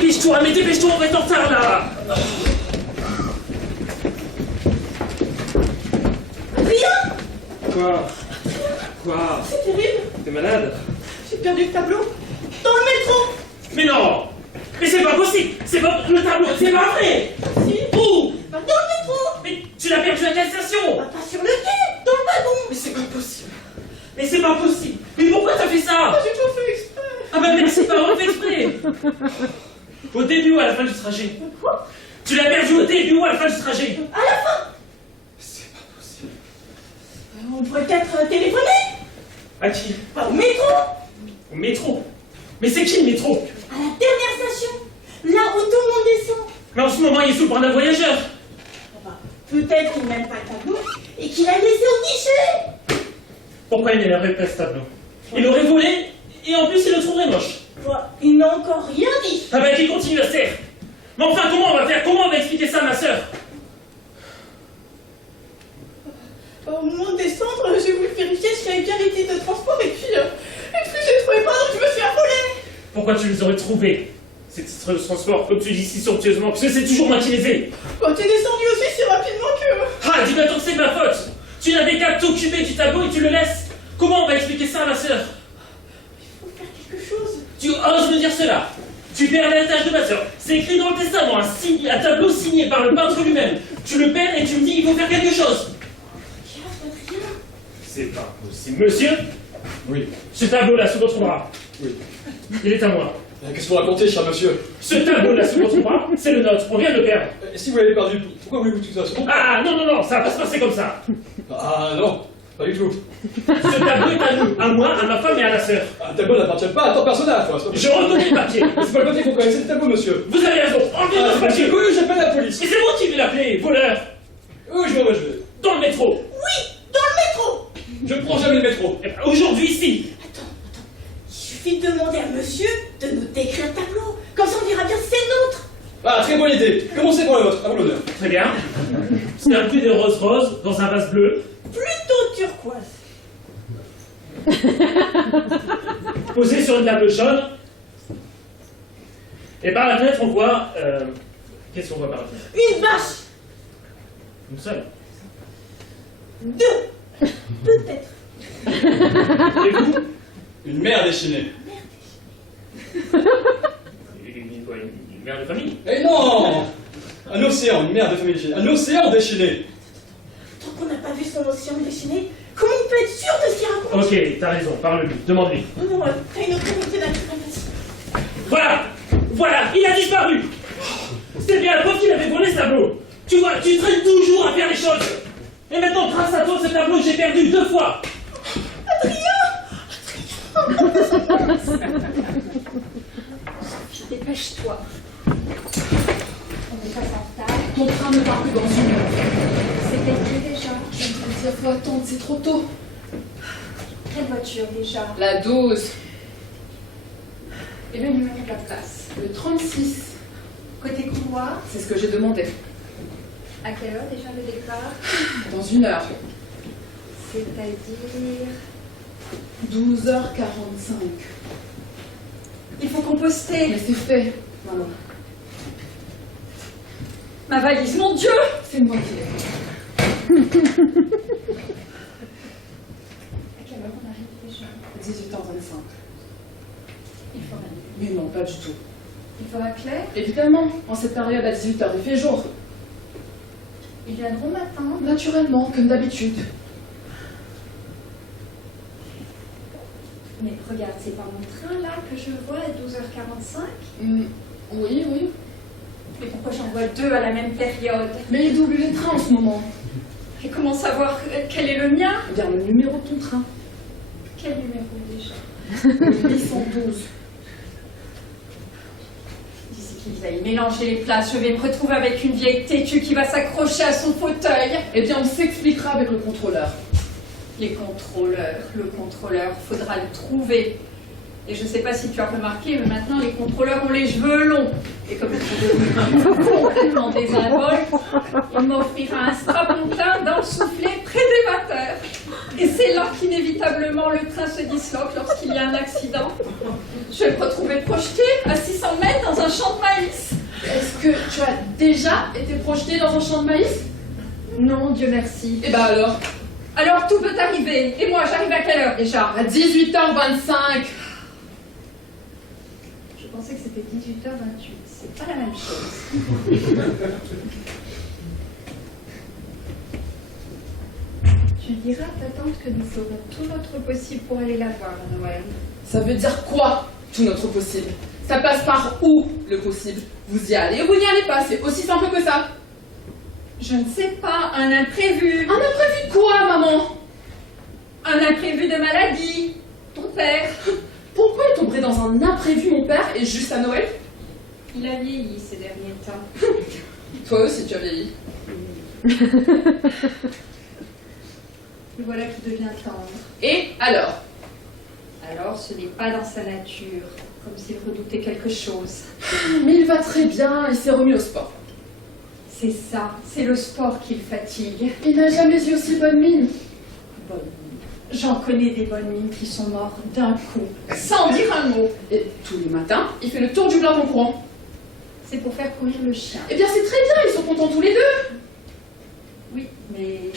dépêche-toi, mais dépêche-toi, on va être en retard là. Rien. Quoi? Quoi? C'est terrible. T'es malade? J'ai perdu le tableau. Dans le métro. Mais non! Mais c'est pas possible! C'est pas le tableau, c'est pas vrai! Si. Où? Dans le métro. Mais tu l'as perdu à quelle station? Pas sur le quai. Dans le wagon. Mais c'est pas possible! Mais c'est pas possible! Mais pourquoi t'as fait ça? J'ai tout fait exprès. Ah bah merci, pas on fait exprès! Au début ou à la fin du trajet? Quoi? Tu l'as perdu au début ou à la fin du trajet? À la fin. C'est pas possible. On pourrait peut-être téléphoner. À qui? Au métro. Au métro? Mais c'est qui le métro? À la dernière station. Là où tout le monde descend. Mais en ce moment il est sous le bras d'un voyageur! Enfin, peut-être qu'il n'aime pas le tableau et qu'il a laissé au guichet. Pourquoi il n'aurait pas ce tableau? Il l'aurait volé et en plus il le trouverait moche! Quoi? Il n'a encore rien dit. Ah bah qu'il continue à se taire! Mais enfin comment on va faire? Comment on va expliquer ça à ma sœur? Au moment de descendre, j'ai voulu vérifier s'il y avait bien les titres de transport et puis je les trouvais pas donc je me suis affolée. Pourquoi tu les aurais trouvés? Ces titres de transport, comme tu dis si somptueusement, parce que c'est toujours moi qui les ai! Quand t'es descendu aussi si rapidement que... Ah, dis-moi donc que c'est de ma faute! Tu n'avais qu'à t'occuper du tableau et tu le laisses! Comment on va expliquer ça à ma sœur? Il faut faire quelque chose. Tu oses me dire cela? Tu perds l'héritage de ma sœur. C'est écrit dans le testament, un tableau signé par le peintre lui-même. Tu le perds et tu me dis il faut faire quelque chose. Rien. C'est pas possible. Monsieur, Oui, ce tableau-là sous votre bras, oui. il est à moi. Qu'est-ce que vous racontez, cher monsieur? Ce tableau-là sous votre bras, c'est le nôtre. On vient de le perdre. Si vous l'avez perdu, pourquoi voulez-vous tout ça? Ah non, non, non, ça va pas se passer comme ça. Ah non, pas du tout. Ce tableau est à nous, à moi, à ma femme et à la sœur. Un tableau n'appartient pas à tant personnage, quoi. Je reconnais le papier. C'est pas le côté qu'on connaît, c'est le tableau, monsieur. Vous avez raison. Enlevez notre papier. Oui, j'appelle la police. Et c'est moi qui vais l'appeler, voleur. Oui, je vais. Dans le métro. Oui, dans le métro. Je ne prends jamais le métro. Eh ben, aujourd'hui, si. Attends. Il suffit de demander à monsieur de nous décrire le tableau. Comme ça on dira bien c'est le nôtre. Ah, très bonne idée. Commencez pour le vôtre, à vous l'honneur. Très bien. C'est un peu de rose-rose dans un vase bleu. Plutôt turquoise. Posé sur une table jaune. Et par la fenêtre, on voit. Qu'est-ce qu'on voit par la fenêtre? Une vache. Une seule. Deux. Peut-être. Et vous? Une mère déchaînée. Une mère de famille. Eh non! Un océan, une mère de famille déchaînée. Un océan déchaîné. Tant qu'on n'a pas vu son océan dessiné, comment on peut être sûr de ce qu'il raconte? Ok, t'as raison, parle-lui, demande-lui. Non, t'as une autorité naturelle facile. Voilà! Voilà, il a disparu! C'est bien la preuve qu'il avait volé ce tableau! Tu vois, tu traînes toujours à faire les choses! Et maintenant, grâce à toi, ce tableau, j'ai perdu 2 fois! Dépêche-toi. On est pas en retard. Ton train ne part que dans 1 heure. C'est quelle heure déjà? Je viens de te dire, faut attendre, c'est trop tôt. Quelle voiture déjà? La 12, Et le numéro de la place? le 36, Côté couloir? c'est ce que j'ai demandé. À quelle heure déjà le départ? Dans 1 heure, C'est-à-dire... 12h45. Il faut composter. Mais c'est fait, maman. Ma valise, mon Dieu! C'est moi qui l'ai. À quelle heure on arrive déjà? 18h25. Il faut aller. Mais non, pas du tout. Il faut la clé? Évidemment, en cette période à 18h, il fait jour. Ils viendront matin. Naturellement, comme d'habitude. Mais regarde, c'est pas mon train là que je vois à 12h45. Oui, oui. Et pourquoi j'en vois 2 à la même période? Mais il double les trains en ce moment. Et comment savoir quel est le mien? Eh bien, le numéro de ton train. Quel numéro déjà? 812. D'ici qu'ils aillent mélanger les places, je vais me retrouver avec une vieille têtue qui va s'accrocher à son fauteuil. Eh bien, on s'expliquera avec le contrôleur. Les contrôleurs, le contrôleur, faudra le trouver. Et je sais pas si tu as remarqué, mais maintenant les contrôleurs ont les cheveux longs. Et comme ils sont devenus complètement désinvoltes, il m'offrira un strapontin dans le soufflet près des 20h. Et c'est là qu'inévitablement le train se disloque lorsqu'il y a un accident. Je vais me retrouver projetée à 600 mètres dans un champ de maïs. Est-ce que tu as déjà été projeté dans un champ de maïs? Non, Dieu merci. Et bah alors? Alors tout peut arriver. Et moi, j'arrive à quelle heure déjà? À 18h25. Je pensais que c'était 18h28. C'est pas la même chose. Tu diras à ta tante que nous ferons tout notre possible pour aller la voir à Noël. Ça veut dire quoi, tout notre possible? Ça passe par où, le possible? Vous y allez ou vous n'y allez pas, c'est aussi simple que ça. Je ne sais pas, un imprévu. Un imprévu de quoi, maman? Un imprévu de maladie. Ton père. Pourquoi est tombé dans un imprévu, mon père, et juste à Noël? Il a vieilli ces derniers temps. Toi aussi, tu as vieilli. Et voilà qui devient tendre. Et alors? Alors, ce n'est pas dans sa nature, comme s'il redoutait quelque chose. Mais il va très bien, il s'est remis au sport. C'est ça, c'est le sport qui le fatigue. Il n'a jamais eu aussi bonne mine. Bonne mine. J'en connais des bonnes mines qui sont mortes d'un coup, sans dire un mot. Et tous les matins, il fait le tour du bloc en courant. C'est pour faire courir le chien. Eh bien, c'est très bien, ils sont contents tous les deux. Oui, mais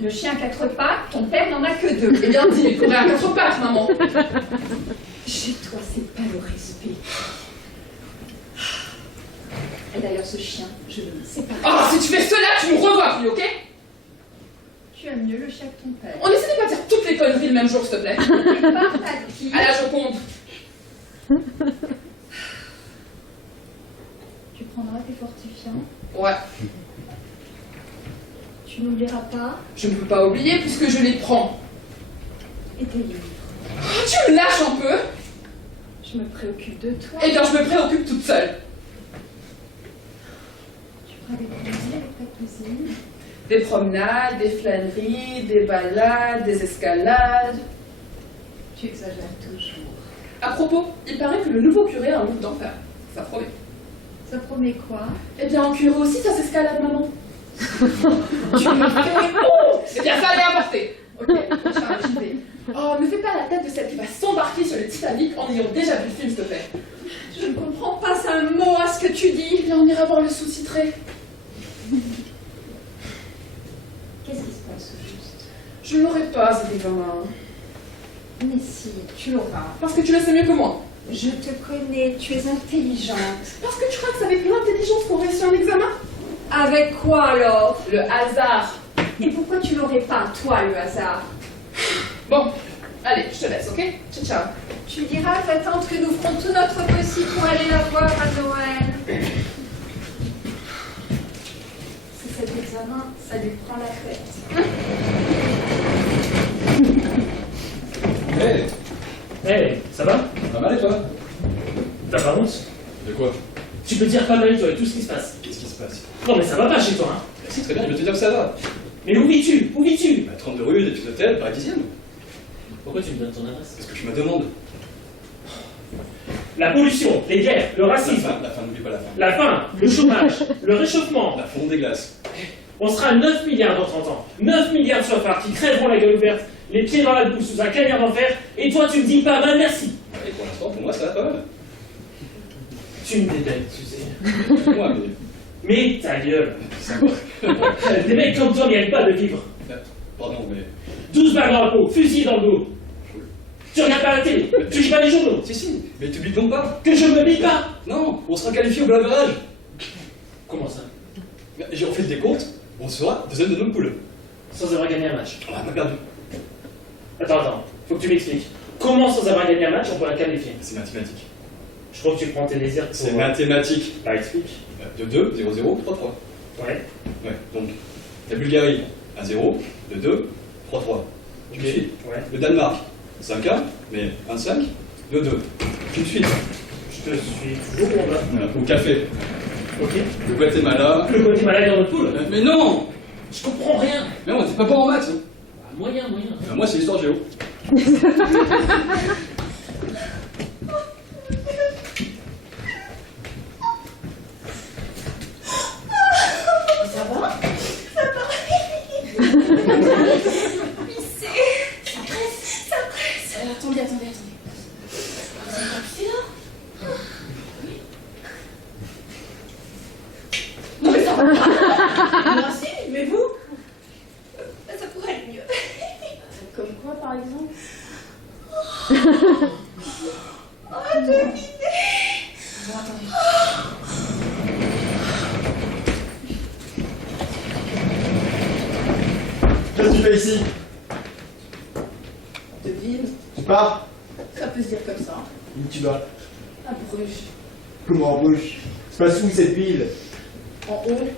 le chien à 4 pattes, ton père n'en a que 2. Eh bien, dis, il courait à 4 pattes, maman. Chez toi, c'est pas le respect. Et d'ailleurs, ce chien, je le sépare. Oh, si tu fais cela, tu nous revois plus, ok? Tu aimes mieux le chien que ton père. On essaie de pas dire toutes les conneries le même jour, s'il te plaît. Et par ta qui À la Joconde. tu prendras tes fortifiants. Ouais. Tu n'oublieras pas. Je ne peux pas oublier puisque je les prends. Et tes livres. Oh, tu me lâches un peu? Je me préoccupe de toi. Eh bien, je me préoccupe toute seule. Tu feras des promenades avec ta cousine. Des promenades, des flâneries, des balades, des escalades. Tu exagères toujours. À propos, il paraît que le nouveau curé a un groupe d'enfer. Ça promet. Ça promet quoi? Eh bien, en curé aussi, ça s'escalade, maman. Tu me fais... Oh! Eh bien, ça allait importer. Ok, Charles, j'y vais. Oh, ne fais pas la tête de celle qui va s'embarquer sur le Titanic en ayant déjà vu le film, s'il te plaît. Je ne comprends pas un mot à ce que tu Eh dis. bien, on ira voir le sous-titré. Qu'est-ce qui se passe au juste? Je ne l'aurai pas, cet examen. Mais si, tu l'auras. Parce que tu le sais mieux que moi. Je te connais, tu es intelligente. Parce que tu crois que c'est avec l'intelligence qu'on réussit un examen? Avec quoi alors? Le hasard. Et pourquoi tu l'aurais pas, toi, le hasard? Bon, allez, je te laisse, ok? Ciao, ciao. Tu diras à ta tante que nous ferons tout notre possible pour aller la voir à Noël. Si cet examen, ça lui prend la tête. Hé, Hey, ça va? pas mal et toi? T'as pas honte? De quoi? Tu peux dire pas mal toi avec tout ce qui se passe. Qu'est-ce qui se passe? Non mais ça va pas chez toi, hein. C'est très bien, je vais te dire que ça va. Mais où vis-tu? Où vis-tu? Bah, 32 rue, des petits hôtels, parisienne. Pourquoi tu me donnes ton adresse? Parce que tu me demandes. La pollution, les guerres, le racisme, La fin, n'oublie pas la fin. la faim, le chômage, le réchauffement. La fonte des glaces. On sera 9 milliards dans 30 ans. 9 milliards de chauffards qui crèveront la gueule ouverte, les pieds dans la boue sous un cagnard d'enfer, et toi tu me dis pas mal merci. Et pour l'instant, pour moi, ça va pas mal. Tu me débelles, tu sais. Pour moi, mais. Mais ta gueule. Ça va. Des mecs comme toi méritent pas de vivre. Pardon, mais. 12 balles dans la peau, fusil dans le dos. Tu regardes pas la télé, tu lis pas les journaux. Si, si, mais t'oublies donc pas. Que je me bille pas. Non, on sera qualifié au blaguerage. Comment ça? J'ai refait le décompte, on sera deuxième de nos poules. Sans avoir gagné un match. On a pas perdu. Attends, faut que tu m'expliques. Comment sans avoir gagné un match on pourra le qualifier? C'est mathématique. Je crois que tu prends tes désirs pour... C'est mathématique. Bah explique. 2-2, 0-0, 3-3. Ouais. Ouais, donc la Bulgarie, 1-0, 2-2, 3-3. Tu me suis. Ouais. Le Danemark, 5-1, mais 1-5, 2-2. Tu me suis. Je te suis toujours pour là. Voilà, au café. Ok. Le Guatemala. Le côté malade dans notre poule. Mais non. Je comprends rien. Mais non, t'es pas bon en maths. Hein. Moyen. Moi, c'est l'histoire géo. attendez. Vous avez pas poussé là? Non mais ça va pas. Moi si, mais vous? Ça pourrait être mieux. Comme quoi, par exemple? Oh, devinez. Bon, attendez. Qu'est-ce que tu fais ici? Devine. Tu pars? Ça peut se dire comme ça. Où tu vas? À Bruges. Comment en Bruges? C'est pas où cette ville? En haut.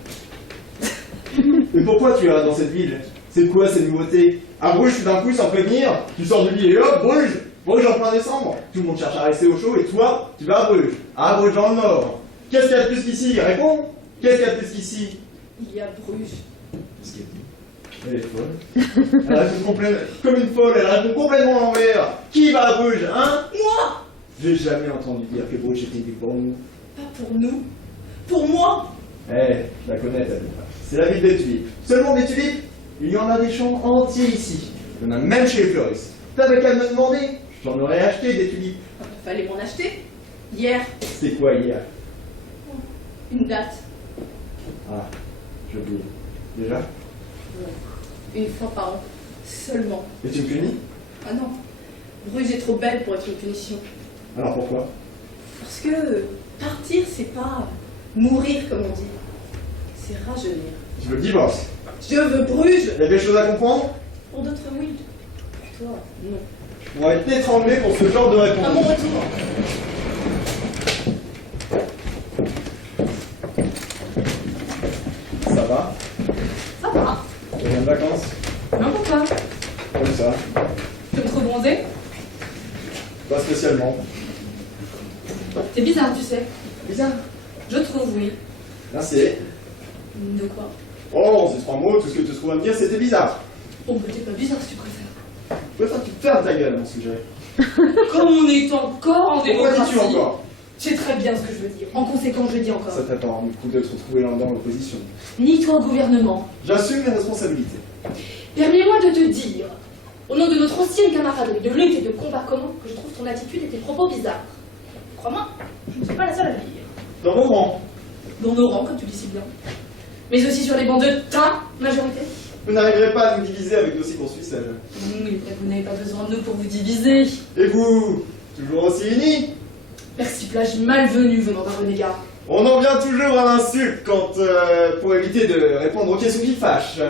Mais pourquoi tu iras dans cette ville? C'est quoi ces nouveautés? À Bruges, tout d'un coup, sans prévenir, tu sors du lit et hop, Bruges! Bruges en plein décembre. Tout le monde cherche à rester au chaud et toi, tu vas à Bruges. À Bruges dans le Nord. Qu'est-ce qu'il y a de plus qu'ici? Réponds! Qu'est-ce qu'il y a de plus qu'ici? Il y a Bruges. Qu'est-ce qu'elle dit? Elle est folle. Elle répond comme une folle, elle répond complètement à l'envers. Qui va à Bruges, hein? Moi! J'ai jamais entendu dire que Bruges était une pour nous. Pas pour nous. Pour moi. Eh, je la connais ta ville. C'est la ville des tulipes. Seulement des tulipes, il y en a des champs entiers ici. Il y en a même chez les fleuristes. T'avais qu'à me demander, j'en aurais acheté des tulipes. Fallait m'en acheter. Hier. C'était quoi hier? Une date. Ah, j'ai oublié. Déjà? Une fois par an. Seulement. Et tu me punis? Ah non. Bruges est trop belle pour être une punition. Alors pourquoi? Parce que partir, c'est pas mourir comme on dit. C'est rajeunir. Je veux le divorce. Je veux Bruges. Il y a des choses à comprendre? Pour d'autres, oui. Pour toi, non. Je pourrais être étranglé pour ce genre de À réponse. mon retour. Ça va? Ça va. Tu viens de vacances? Non, pourquoi? Comme ça. Tu me trouves bronzé? Pas spécialement. C'est bizarre, tu sais. Bizarre. Je trouve, oui. Merci. De quoi? Oh, en ces 3 mots, tout ce que tu trouves à me dire, c'était bizarre. Oh, mais t'es pas bizarre si tu préfères. Pourquoi tu fermes ta gueule, mon sujet? Comme on est encore en Pourquoi démocratie. dis-tu encore? C'est très bien ce que je veux dire. En conséquence, je dis encore. Ça t'a pas rendu coup de te retrouver là dans l'opposition. Ni toi, gouvernement. J'assume mes responsabilités. Permets-moi de te dire, au nom de notre ancienne camaraderie de lutte et de combat commun, que je trouve ton attitude et tes propos bizarres. Crois-moi, je ne suis pas la seule à le dire. Dans vos rangs, Dans nos rangs, comme tu dis si bien. Mais aussi sur les bancs de ta majorité. vous n'arriverez pas à nous diviser avec d'aussi grosses ficelles. Oui, vous n'avez pas besoin de nous pour vous diviser. Et vous, toujours aussi unis? Persiflage malvenu venant d'un renégat. On en vient toujours à l'insulte pour éviter de répondre aux questions qui fâchent.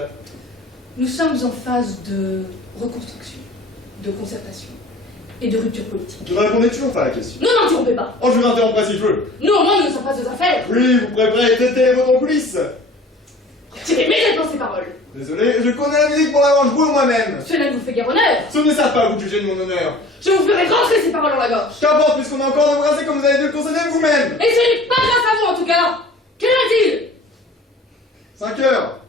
Nous sommes en phase de reconstruction, de concertation et de rupture politique. Vous ne répondez toujours pas à la question. Non, n'interrompez pas. Oh, je vous interromprai si je veux. Nous, au moins, nous ne sommes pas aux affaires. Oui, vous préférez traiter votre coulisses. Retirez immédiatement ces paroles. Désolé, je connais la musique pour l'avoir jouée moi-même. Cela nous fait guère honneur. Ce ne sert pas à vous de juger de mon honneur. Je vous ferai rentrer ces paroles dans la gorge. Qu'importe, puisqu'on a encore démocratie comme vous avez dû le constater vous-même. Et ce n'est pas grâce à vous, en tout cas. Quelle heure est-il? 5 heures.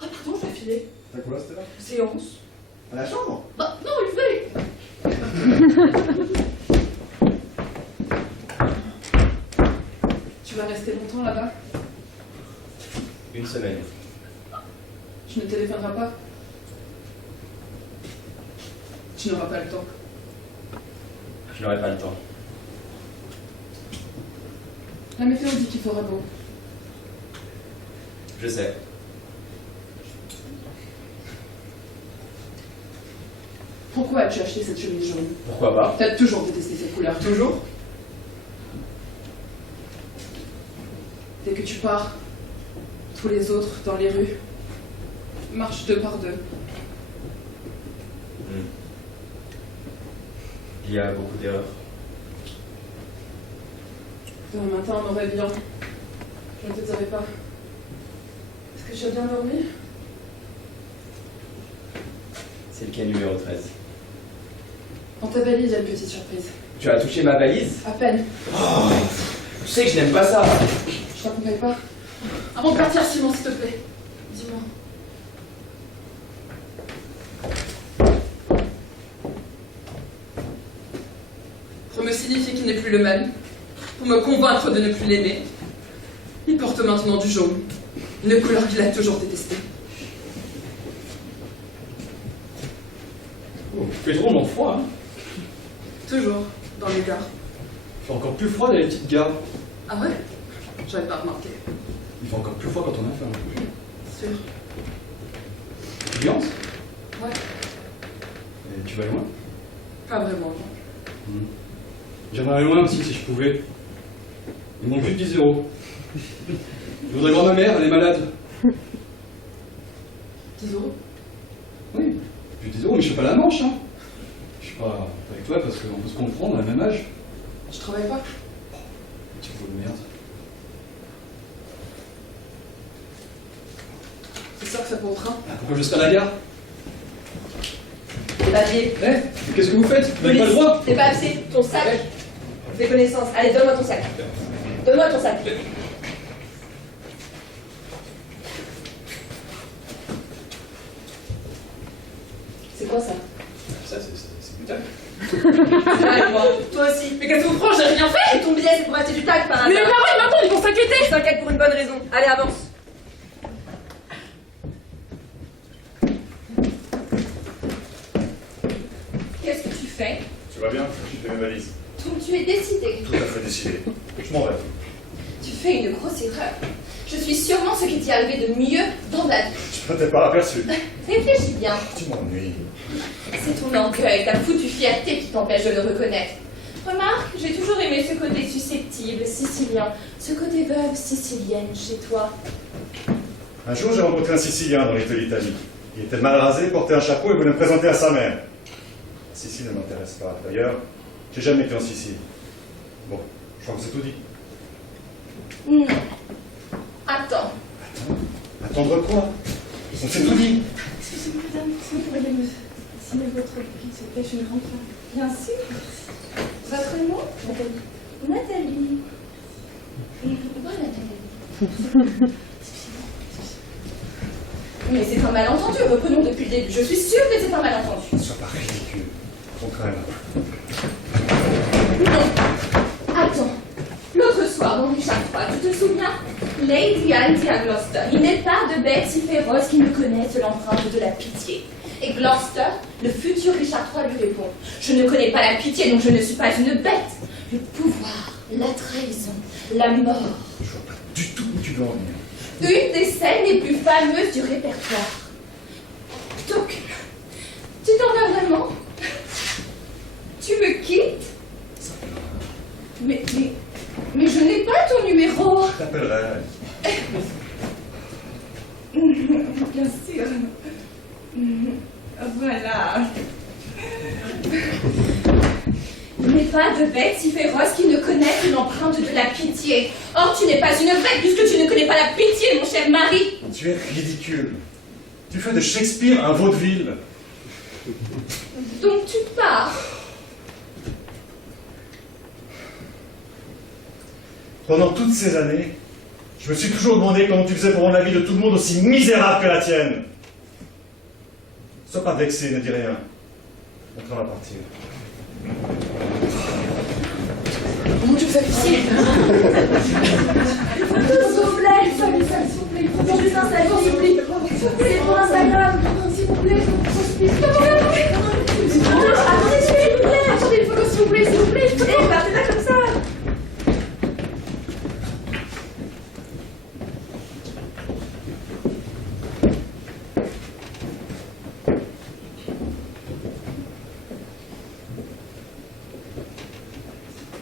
Ah, pardon, je vais filer. T'as quoi, c'était là? Séance. À la chambre. Bah, non, il fait. Tu vas rester longtemps là-bas? Une semaine. Tu ne téléphoneras pas? Tu n'auras pas le temps. Je n'aurai pas le temps. La météo dit qu'il fera beau. Je sais. Pourquoi as-tu acheté cette chemise jaune? Pourquoi pas? T'as toujours détesté cette couleur. Toujours? Dès que tu pars, tous les autres dans les rues marchent 2 par 2. Il y a beaucoup d'erreurs. Demain matin, on aurait bien. Je ne te dirai pas. Est-ce que tu as bien dormi? C'est le quai numéro 13. Dans ta valise, il y a une petite surprise. Tu as touché ma valise? À peine. Oh, tu sais que je n'aime pas ça. Je t'accompagne pas. Avant de partir, Simon, s'il te plaît. Dis-moi. Pour me signifier qu'il n'est plus le même, pour me convaincre de ne plus l'aimer, il porte maintenant du jaune, une couleur qu'il a toujours détestée. Oh, tu fais trop mon froid. Hein. Toujours, dans les gares. Il fait encore plus froid dans les petites gares. Ah ouais? J'avais pas remarqué. Il fait encore plus froid quand on a faim. Sûr. Ambiance? Ouais. Et tu vas loin? Pas vraiment. J'aimerais aller loin aussi si je pouvais. Il manque juste 10 euros. Je voudrais voir ma mère, elle est malade. 10 euros? Oui, plus 10 euros, mais je fais pas la manche, hein. Je suis pas avec toi parce qu'on peut se comprendre, on a le même âge. Je travaille pas. Petit bout de merde. C'est ça que ça pour le train? Ah, pourquoi je serai à la gare? Tes papiers. Eh, qu'est-ce que vous faites? Vous n'avez pas le droit? Tes papiers, ton sac. Fais connaissance. Allez, donne-moi ton sac. Donne-moi ton sac. C'est quoi ça? Ça, c'est du tac. Ah, moi. Toi aussi. Mais qu'est-ce que vous prend? J'ai rien fait! Et ton billet, c'est pour acheter du tac par hasard. Mais les parents, ils m'entendent, ils vont s'inquiéter! Ils s'inquiètent pour une bonne raison. Allez, avance. Qu'est-ce que tu fais? Tu vas bien? J'ai fait mes valises. Donc tu es décidé. Tout à fait décidé. Je m'en vais. Tu fais une grosse erreur. Je suis sûrement ce qui t'est arrivé de mieux dans ta vie. Je ne t'ai pas aperçu. Réfléchis bien. Tu m'ennuies. C'est ton orgueil, ta foutue fierté qui t'empêche de le reconnaître. Remarque, j'ai toujours aimé ce côté susceptible, sicilien, ce côté veuve sicilienne chez toi. Un jour, j'ai rencontré un Sicilien dans les de l'Italie. Il était mal rasé, portait un chapeau et voulait me présenter à sa mère. La Sicile ne m'intéresse pas. D'ailleurs, j'ai jamais été en Sicile. Bon, je crois que c'est tout dit. Non. Attends. Attendre quoi? On s'est tout dit. Excusez-moi, madame, si vous pourriez me signer votre copie, s'il vous plaît, je ne rentre pas. Bien sûr. Votre nom? Nathalie. Nathalie. Et pourquoi Nathalie? Mais c'est un malentendu, reprenons depuis le début. Je suis sûre que c'est un malentendu. Ne sois pas ridicule. Au contraire. Non. Attends. L'autre soir, dans Richard III, tu te souviens? Lady Anne dit à Gloucester, il n'est pas de bête si féroce qui ne connaisse l'empreinte de la pitié. Et Gloucester, le futur Richard III, lui répond, je ne connais pas la pitié, donc je ne suis pas une bête. Le pouvoir, la trahison, la mort. Je vois pas du tout où tu veux en venir. Une des scènes les plus fameuses du répertoire. Donc, tu t'en vas vraiment? Tu me quittes? Mais je n'ai pas ton numéro. Je t'appellerai. Bien sûr. Voilà. Il n'est pas de bête si féroce qui ne connaisse l'empreinte de la pitié. Or, tu n'es pas une bête puisque tu ne connais pas la pitié, mon cher mari. Tu es ridicule. Tu fais de Shakespeare un vaudeville. Donc tu pars. Pendant toutes ces années, je me suis toujours demandé comment tu faisais pour rendre la vie de tout le monde aussi misérable que la tienne. Sois pas vexé, ne dis rien. On va partir. Comment tu fais ici? S'il vous plaît, s'il vous plaît, pour juste un salut, s'il vous plaît. C'est pour Instagram, s'il vous plaît. Attendez, s'il vous plaît. Attendez une photo, s'il vous plaît, s'il vous plaît. Eh, partez pas comme ça.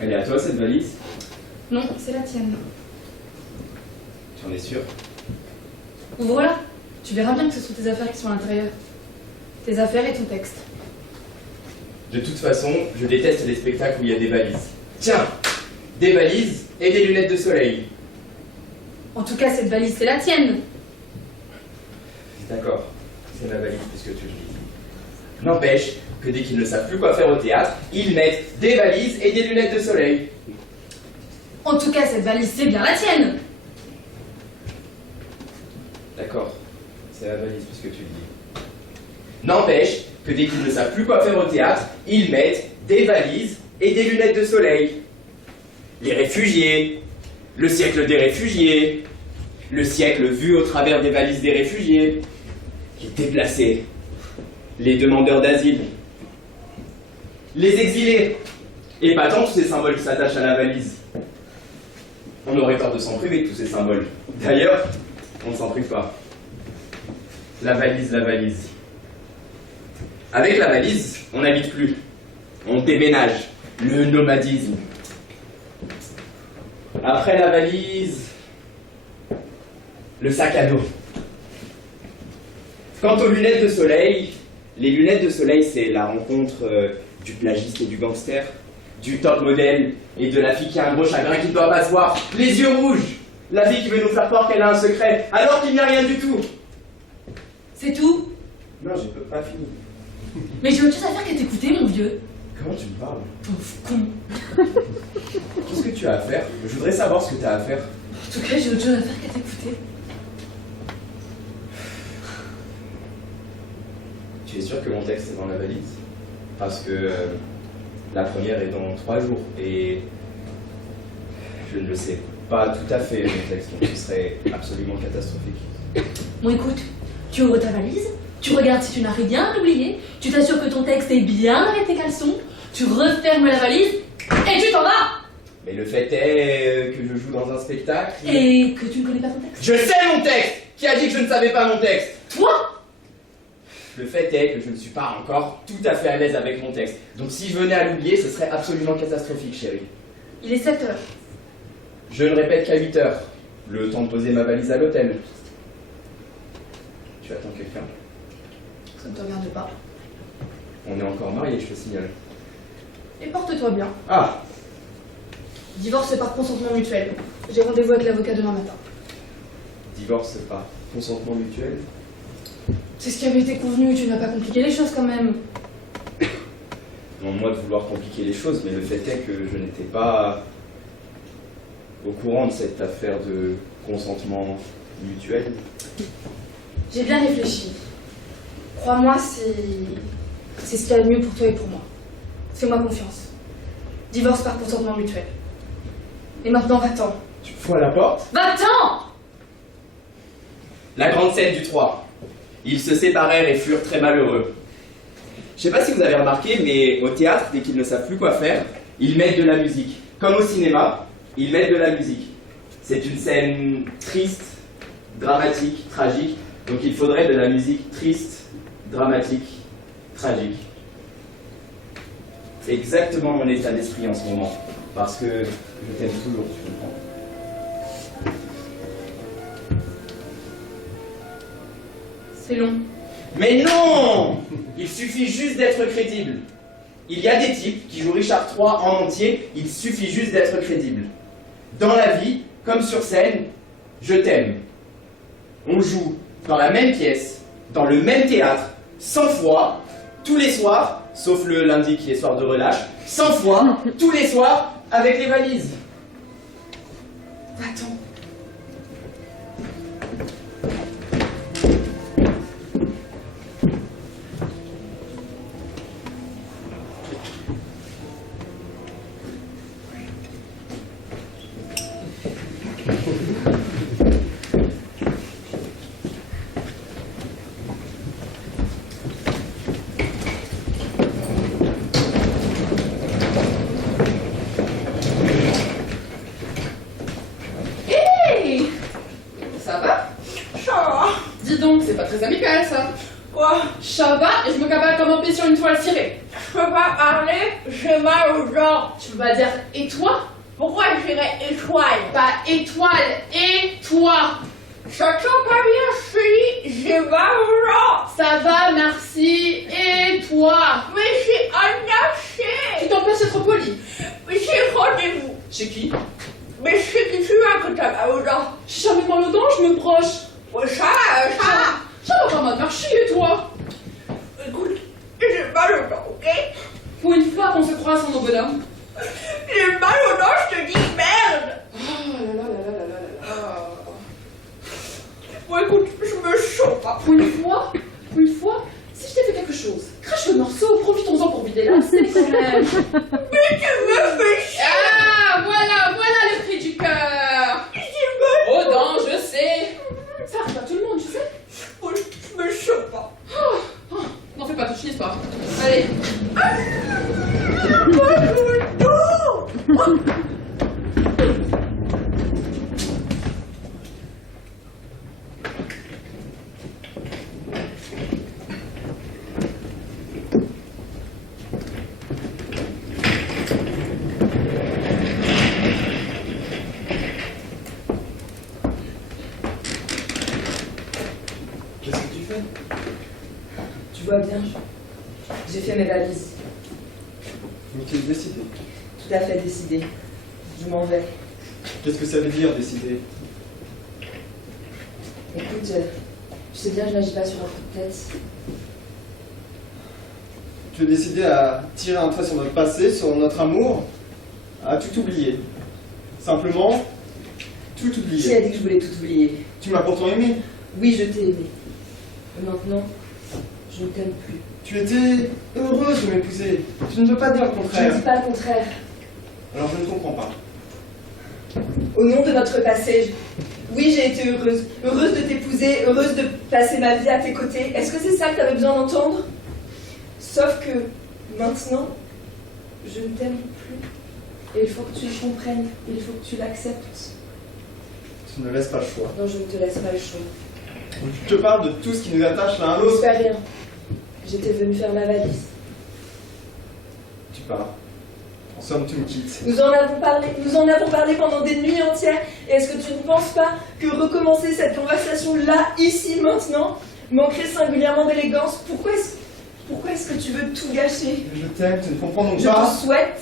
Elle est à toi cette valise? Non, c'est la tienne. Tu en es sûr? Ouvre-la. Tu verras bien que ce sont tes affaires qui sont à l'intérieur. Tes affaires et ton texte. De toute façon, je déteste les spectacles où il y a des valises. Tiens! Des valises et des lunettes de soleil. En tout cas, cette valise, c'est la tienne. D'accord, c'est ma valise puisque tu le dis. N'empêche que dès qu'ils ne savent plus quoi faire au théâtre, ils mettent des valises et des lunettes de soleil. En tout cas, cette valise, c'est bien la tienne. D'accord, c'est ma valise puisque tu le dis. N'empêche que dès qu'ils ne savent plus quoi faire au théâtre, ils mettent des valises et des lunettes de soleil. Les réfugiés, le siècle des réfugiés, le siècle vu au travers des valises des réfugiés, les déplacés, les demandeurs d'asile, les exilés, Épatant tous ces symboles qui s'attachent à la valise. On aurait tort de s'en priver de tous ces symboles. D'ailleurs, on ne s'en prive pas. La valise, la valise. Avec la valise, on n'habite plus. On déménage. Le nomadisme. Après la valise, le sac à dos. Quant aux lunettes de soleil, les lunettes de soleil, c'est la rencontre du plagiste et du gangster, du top modèle et de la fille qui a un gros chagrin qui ne doit pas se voir, les yeux rouges, la fille qui veut nous faire croire qu'elle a un secret, alors qu'il n'y a rien du tout. C'est tout? Non, j'ai pas fini. Mais j'ai autre chose à faire qu'à t'écouter, mon vieux. Comment tu me parles? Pauvre con. Qu'est-ce que tu as à faire? Je voudrais savoir ce que tu as à faire. En tout cas, j'ai autre chose à faire qu'à t'écouter. Tu es sûr que mon texte est dans la valise? Parce que la première est dans 3 jours et je ne le sais pas tout à fait mon texte, donc ce serait absolument catastrophique. Bon, écoute, tu ouvres ta valise, tu regardes si tu n'as rien oublié, tu t'assures que ton texte est bien avec tes caleçons, tu refermes la valise et tu t'en vas! Mais le fait est que je joue dans un spectacle. Et que tu ne connais pas ton texte. Je sais mon texte! Qui a dit que je ne savais pas mon texte? Toi? Le fait est que je ne suis pas encore tout à fait à l'aise avec mon texte. Donc si je venais à l'oublier, ce serait absolument catastrophique, chérie. Il est 7 heures. Je ne répète qu'à 8 heures. Le temps de poser ma valise à l'hôtel. Tu attends quelqu'un? Ça ne te regarde pas. On est encore mariés, je te signale. Et porte-toi bien. Ah! Divorce par consentement mutuel. J'ai rendez-vous avec l'avocat demain matin. Divorce par consentement mutuel? C'est ce qui avait été convenu, tu n'as pas compliqué les choses quand même. Non, moi de vouloir compliquer les choses, mais le fait est que je n'étais pas au courant de cette affaire de consentement mutuel. J'ai bien réfléchi. Crois-moi, c'est ce qu'il y a de mieux pour toi et pour moi. Fais-moi confiance. Divorce par consentement mutuel. Et maintenant, va-t'en. Tu me fous à la porte? Va-t'en! La grande scène du 3. Ils se séparèrent et furent très malheureux. Je sais pas si vous avez remarqué, mais au théâtre, dès qu'ils ne savent plus quoi faire, ils mettent de la musique. Comme au cinéma, ils mettent de la musique. C'est une scène triste, dramatique, tragique. Donc il faudrait de la musique triste, dramatique, tragique. C'est exactement mon état d'esprit en ce moment. Parce que je t'aime toujours, tu comprends. C'est long. Mais non! Il suffit juste d'être crédible. Il y a des types qui jouent Richard III en entier, il suffit juste d'être crédible. Dans la vie, comme sur scène, je t'aime. On joue dans la même pièce, dans le même théâtre, 100 fois, tous les soirs, sauf le lundi qui est soir de relâche, 100 fois, tous les soirs, avec les valises. Va-t'en. Ça va? Ça va. Dis donc, c'est pas très amical ça. Quoi? Ça va et je me cabale comme un pied sur une toile cirée. Je peux pas parler, j'ai mal aux dents. Tu peux pas dire et toi? Pourquoi je dirais étoile? Pas étoile, et toi? J'entends pas bien, chérie, j'ai mal aux dents. Ça va, merci, et toi? Mais j'ai un Tu t'empêches d'être poli. Mais j'ai rendez-vous. Chez qui? Mais je sais qui tu as quand t'as mal aux dents. J'ai jamais mal aux dents, je me broche. Ouais, ça. Ça va pas mal marcher, et toi? Écoute, j'ai mal aux dents, ok? Pour une fois qu'on se croise en nos bonhommes. J'ai mal aux dents, je te dis merde. Oh là là là là là là là. Bon, écoute, je me chauffe. Pour une fois, si je t'ai fait quelque chose, crache le morceau, profitons-en pour vider la c'est quand même. Mais tu me fais chier. Ah, voilà le cri du cœur. Oh non, je sais. Ça arrive à tout le monde, tu sais. Je me chauffe pas. N'en fais pas, touche l'histoire. Allez. Pas tout le temps. vois bien, j'ai fait mes valises. Mais tu es décidé. Tout à fait décidé. Je m'en vais. Qu'est-ce que ça veut dire, décider? Écoute, tu sais bien, je n'agis pas sur un coup de tête. Tu es décidé à tirer un trait sur notre passé, sur notre amour, à tout oublier. Simplement, tout Qui a oublier. dit que je voulais tout oublier? Tu m'as pourtant aimé. Oui, je t'ai aimé. Mais maintenant, je ne t'aime plus. Tu étais heureuse de m'épouser. Tu ne veux pas dire le Je ne contraire. dis pas le contraire. Alors je ne comprends pas. Au nom de notre passé, oui, j'ai été heureuse. Heureuse de t'épouser, heureuse de passer ma vie à tes côtés. Est-ce que c'est ça que tu avais besoin d'entendre? Sauf que maintenant, je ne t'aime plus. Et il faut que tu le comprennes. Il faut que tu l'acceptes. Tu ne me laisses pas le choix. Non, je ne te laisse pas le choix. Je te parle de tout ce qui nous attache l'un à l'autre. J'espère rien. J'étais venue faire ma valise. Tu pars. En somme, tu me quittes. Nous en avons parlé pendant des nuits entières. Et est-ce que tu ne penses pas que recommencer cette conversation là, ici, maintenant, manquerait singulièrement d'élégance? Pourquoi est-ce que tu veux tout gâcher? Je t'aime, tu ne comprends donc Je pas. te souhaite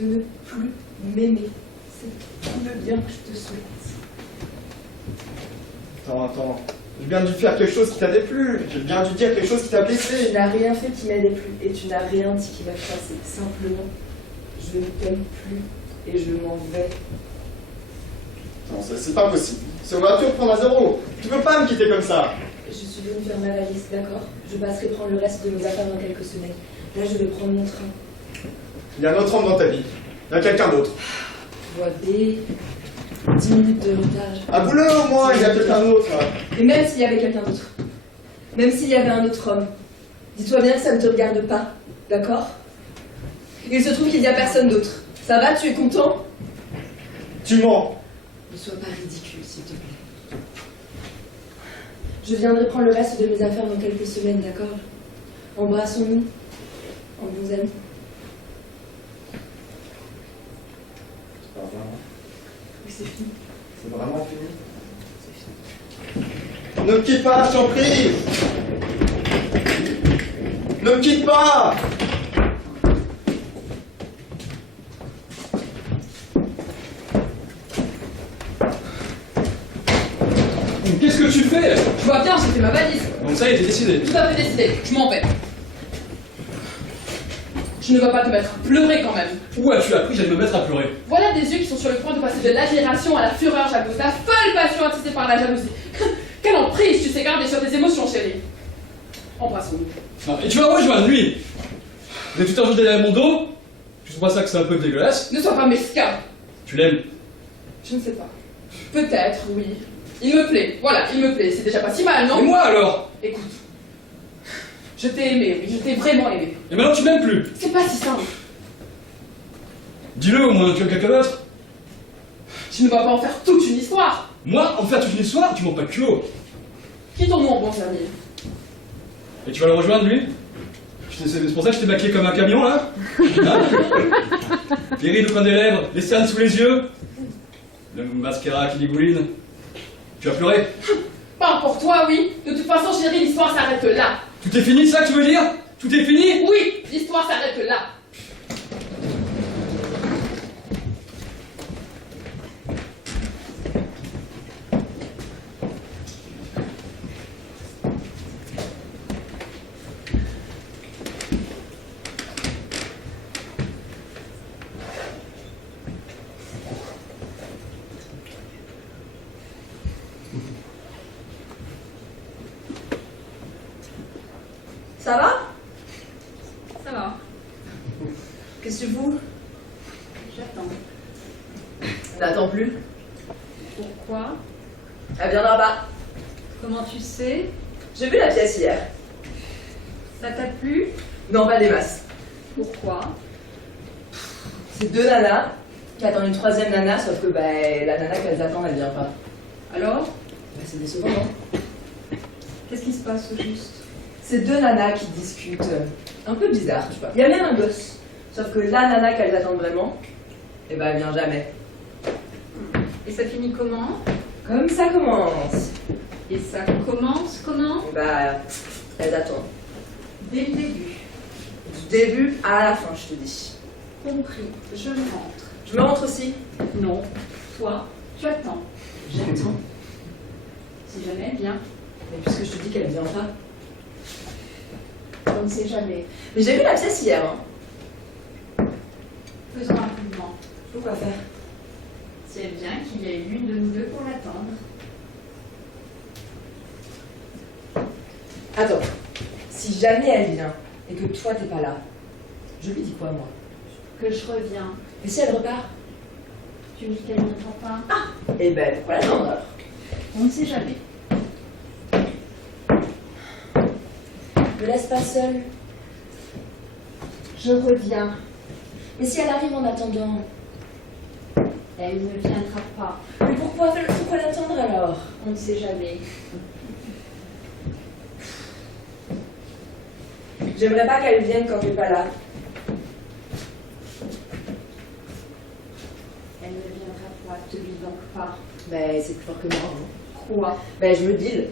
de ne plus m'aimer. C'est tout le bien que je te souhaite. Attends. J'ai bien dû faire quelque chose qui t'a déplu. J'ai bien dû dire quelque chose qui t'a Tu blessé. n'as rien fait qui m'aidait plus. Et tu n'as rien dit qui m'a froissé. Simplement, je ne t'aime plus. Et je m'en vais. Non, c'est pas possible. C'est on va tout reprendre à zéro. Tu peux pas me quitter comme ça. Je suis venue faire ma valise, d'accord? Je passerai prendre le reste de mes affaires dans quelques semaines. Là, je vais prendre mon train. Il y a un autre homme dans ta vie. Il y a quelqu'un d'autre. Je vois des 10 minutes de retard. Avoue-le au moins, il y a quelqu'un d'autre. Et même s'il y avait quelqu'un d'autre, même s'il y avait un autre homme, dis-toi bien que ça ne te regarde pas, d'accord? Il se trouve qu'il n'y a personne d'autre. Ça va, tu es content? Tu mens. Ne sois pas ridicule, s'il te plaît. Je viendrai prendre le reste de mes affaires dans quelques semaines, d'accord? Embrassons-nous, en bons amis. Oui, c'est fini. C'est vraiment fini. Ne me quitte pas, je t'en prie. Ne me quitte pas. Qu'est-ce que tu fais? Je vois bien, j'ai fait ma valise. Donc ça y est, t'es décidé. Tout à fait décidé, je m'en vais. Je ne vais pas te mettre à pleurer quand même. Où as-tu appris que j'allais me mettre à pleurer? Voilà des yeux qui sont sur le point de passer de l'admiration à la fureur jalouse, la folle passion attisée par la jalousie. Quelle emprise tu sais garder sur tes émotions, chérie. Embrassons-nous. Non, et tu vas rejoindre lui. Mais tu t'en joues derrière mon dos? Tu trouves pas ça que c'est un peu dégueulasse? Ne sois pas mesquin. Tu l'aimes? Je ne sais pas. Peut-être, oui. Il me plaît, voilà, il me plaît. C'est déjà pas si mal, non? Et moi alors? Écoute, je t'ai aimé, oui, je t'ai vraiment aimé. Et maintenant tu m'aimes plus? C'est pas si simple. Dis-le au moins, tu veux quelqu'un d'autre? Tu ne vas pas en faire toute une histoire. Moi, en faire toute une histoire, tu m'en pas de culot. Quittons-nous en bons amis. Et tu vas le rejoindre lui? C'est pour ça que je t'ai maquillé comme un camion là? Hein? Les rides au coin des lèvres, les cernes sous les yeux, le mascara qui dégouline. Tu vas pleurer? Pas pour toi, oui. De toute façon, chérie, l'histoire s'arrête là. Tout est fini, ça que tu veux dire? Tout est fini? Oui, l'histoire s'arrête là. Ça va? Ça va. Qu'est-ce que tu fous? J'attends. On n'attend plus. Pourquoi? Elle viendra pas. Comment tu sais? J'ai vu la pièce hier. Ça t'a plu? Non, pas des masses. Pourquoi? C'est deux nanas qui attendent une troisième nana, sauf que la nana qu'elles attendent, elle vient pas. Alors? C'est décevant, non? Qu'est-ce qui se passe au juste? C'est deux nanas qui discutent. Un peu bizarre, tu vois. Il y a même un gosse. Sauf que la nana qu'elles attendent vraiment, elle vient jamais. Et ça finit comment? Comme ça commence. Et ça commence comment? Elles attendent. Dès le début. Du début à la fin, je te dis. Compris. Je rentre. Je me rentre aussi. Non. Toi, tu attends. J'attends. Si jamais elle vient, Mais puisque je te dis qu'elle vient pas. on ne sait jamais. Mais j'ai vu la pièce hier, hein. Faisons rapidement. Pourquoi faire? Si elle vient, qu'il y ait l'une de nous deux pour l'attendre. Attends. Si jamais elle vient et que toi t'es pas là, je lui dis quoi, moi? Que je reviens. Et si elle repart? Tu me dis qu'elle ne viendra pas. Eh ben, pourquoi l'attendre alors? On ne sait jamais. Me laisse pas seule. Je reviens. Mais si elle arrive en attendant? Elle ne viendra pas. Mais pourquoi l'attendre alors? On ne sait jamais. J'aimerais pas qu'elle vienne quand t'es pas là. Elle ne viendra pas. Te dis donc pas. Ben, c'est plus fort que moi. Hein. Quoi? Ben, je me deal.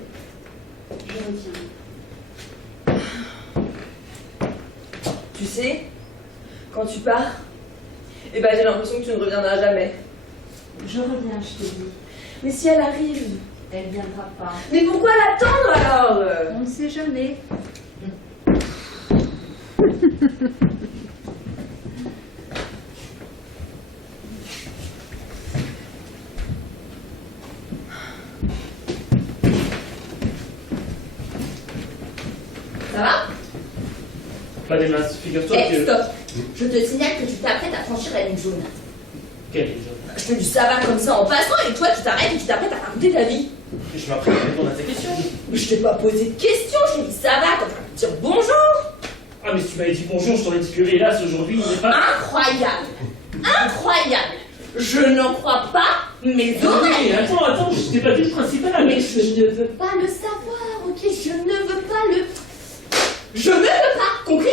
Je reviens. Tu sais, quand tu pars, eh ben, j'ai l'impression que tu ne reviendras jamais. Je reviens, je te dis. Mais si elle arrive? Elle viendra pas. Mais pourquoi l'attendre alors? On ne sait jamais. Ça va? Pas des masses, figure-toi Eh, que... stop! Je te signale que tu t'apprêtes à franchir la ligne jaune. Quelle déjà? Je te dis ça va comme ça en passant et toi tu t'arrêtes et tu t'apprêtes à raconter ta vie. Je m'apprête à répondre à ta question. Mais je t'ai pas posé de questions, je t'ai dit ça va quand tu vas me dire bonjour. Ah mais si tu m'avais dit bonjour, je t'aurais dit que hélas aujourd'hui il n'est pas... Incroyable! Incroyable! Je n'en crois pas mes oreilles! Mais attends, je t'ai pas dit le principal. Mais je ne veux pas le savoir, ok? Je ne veux pas le... Je ne veux pas, compris?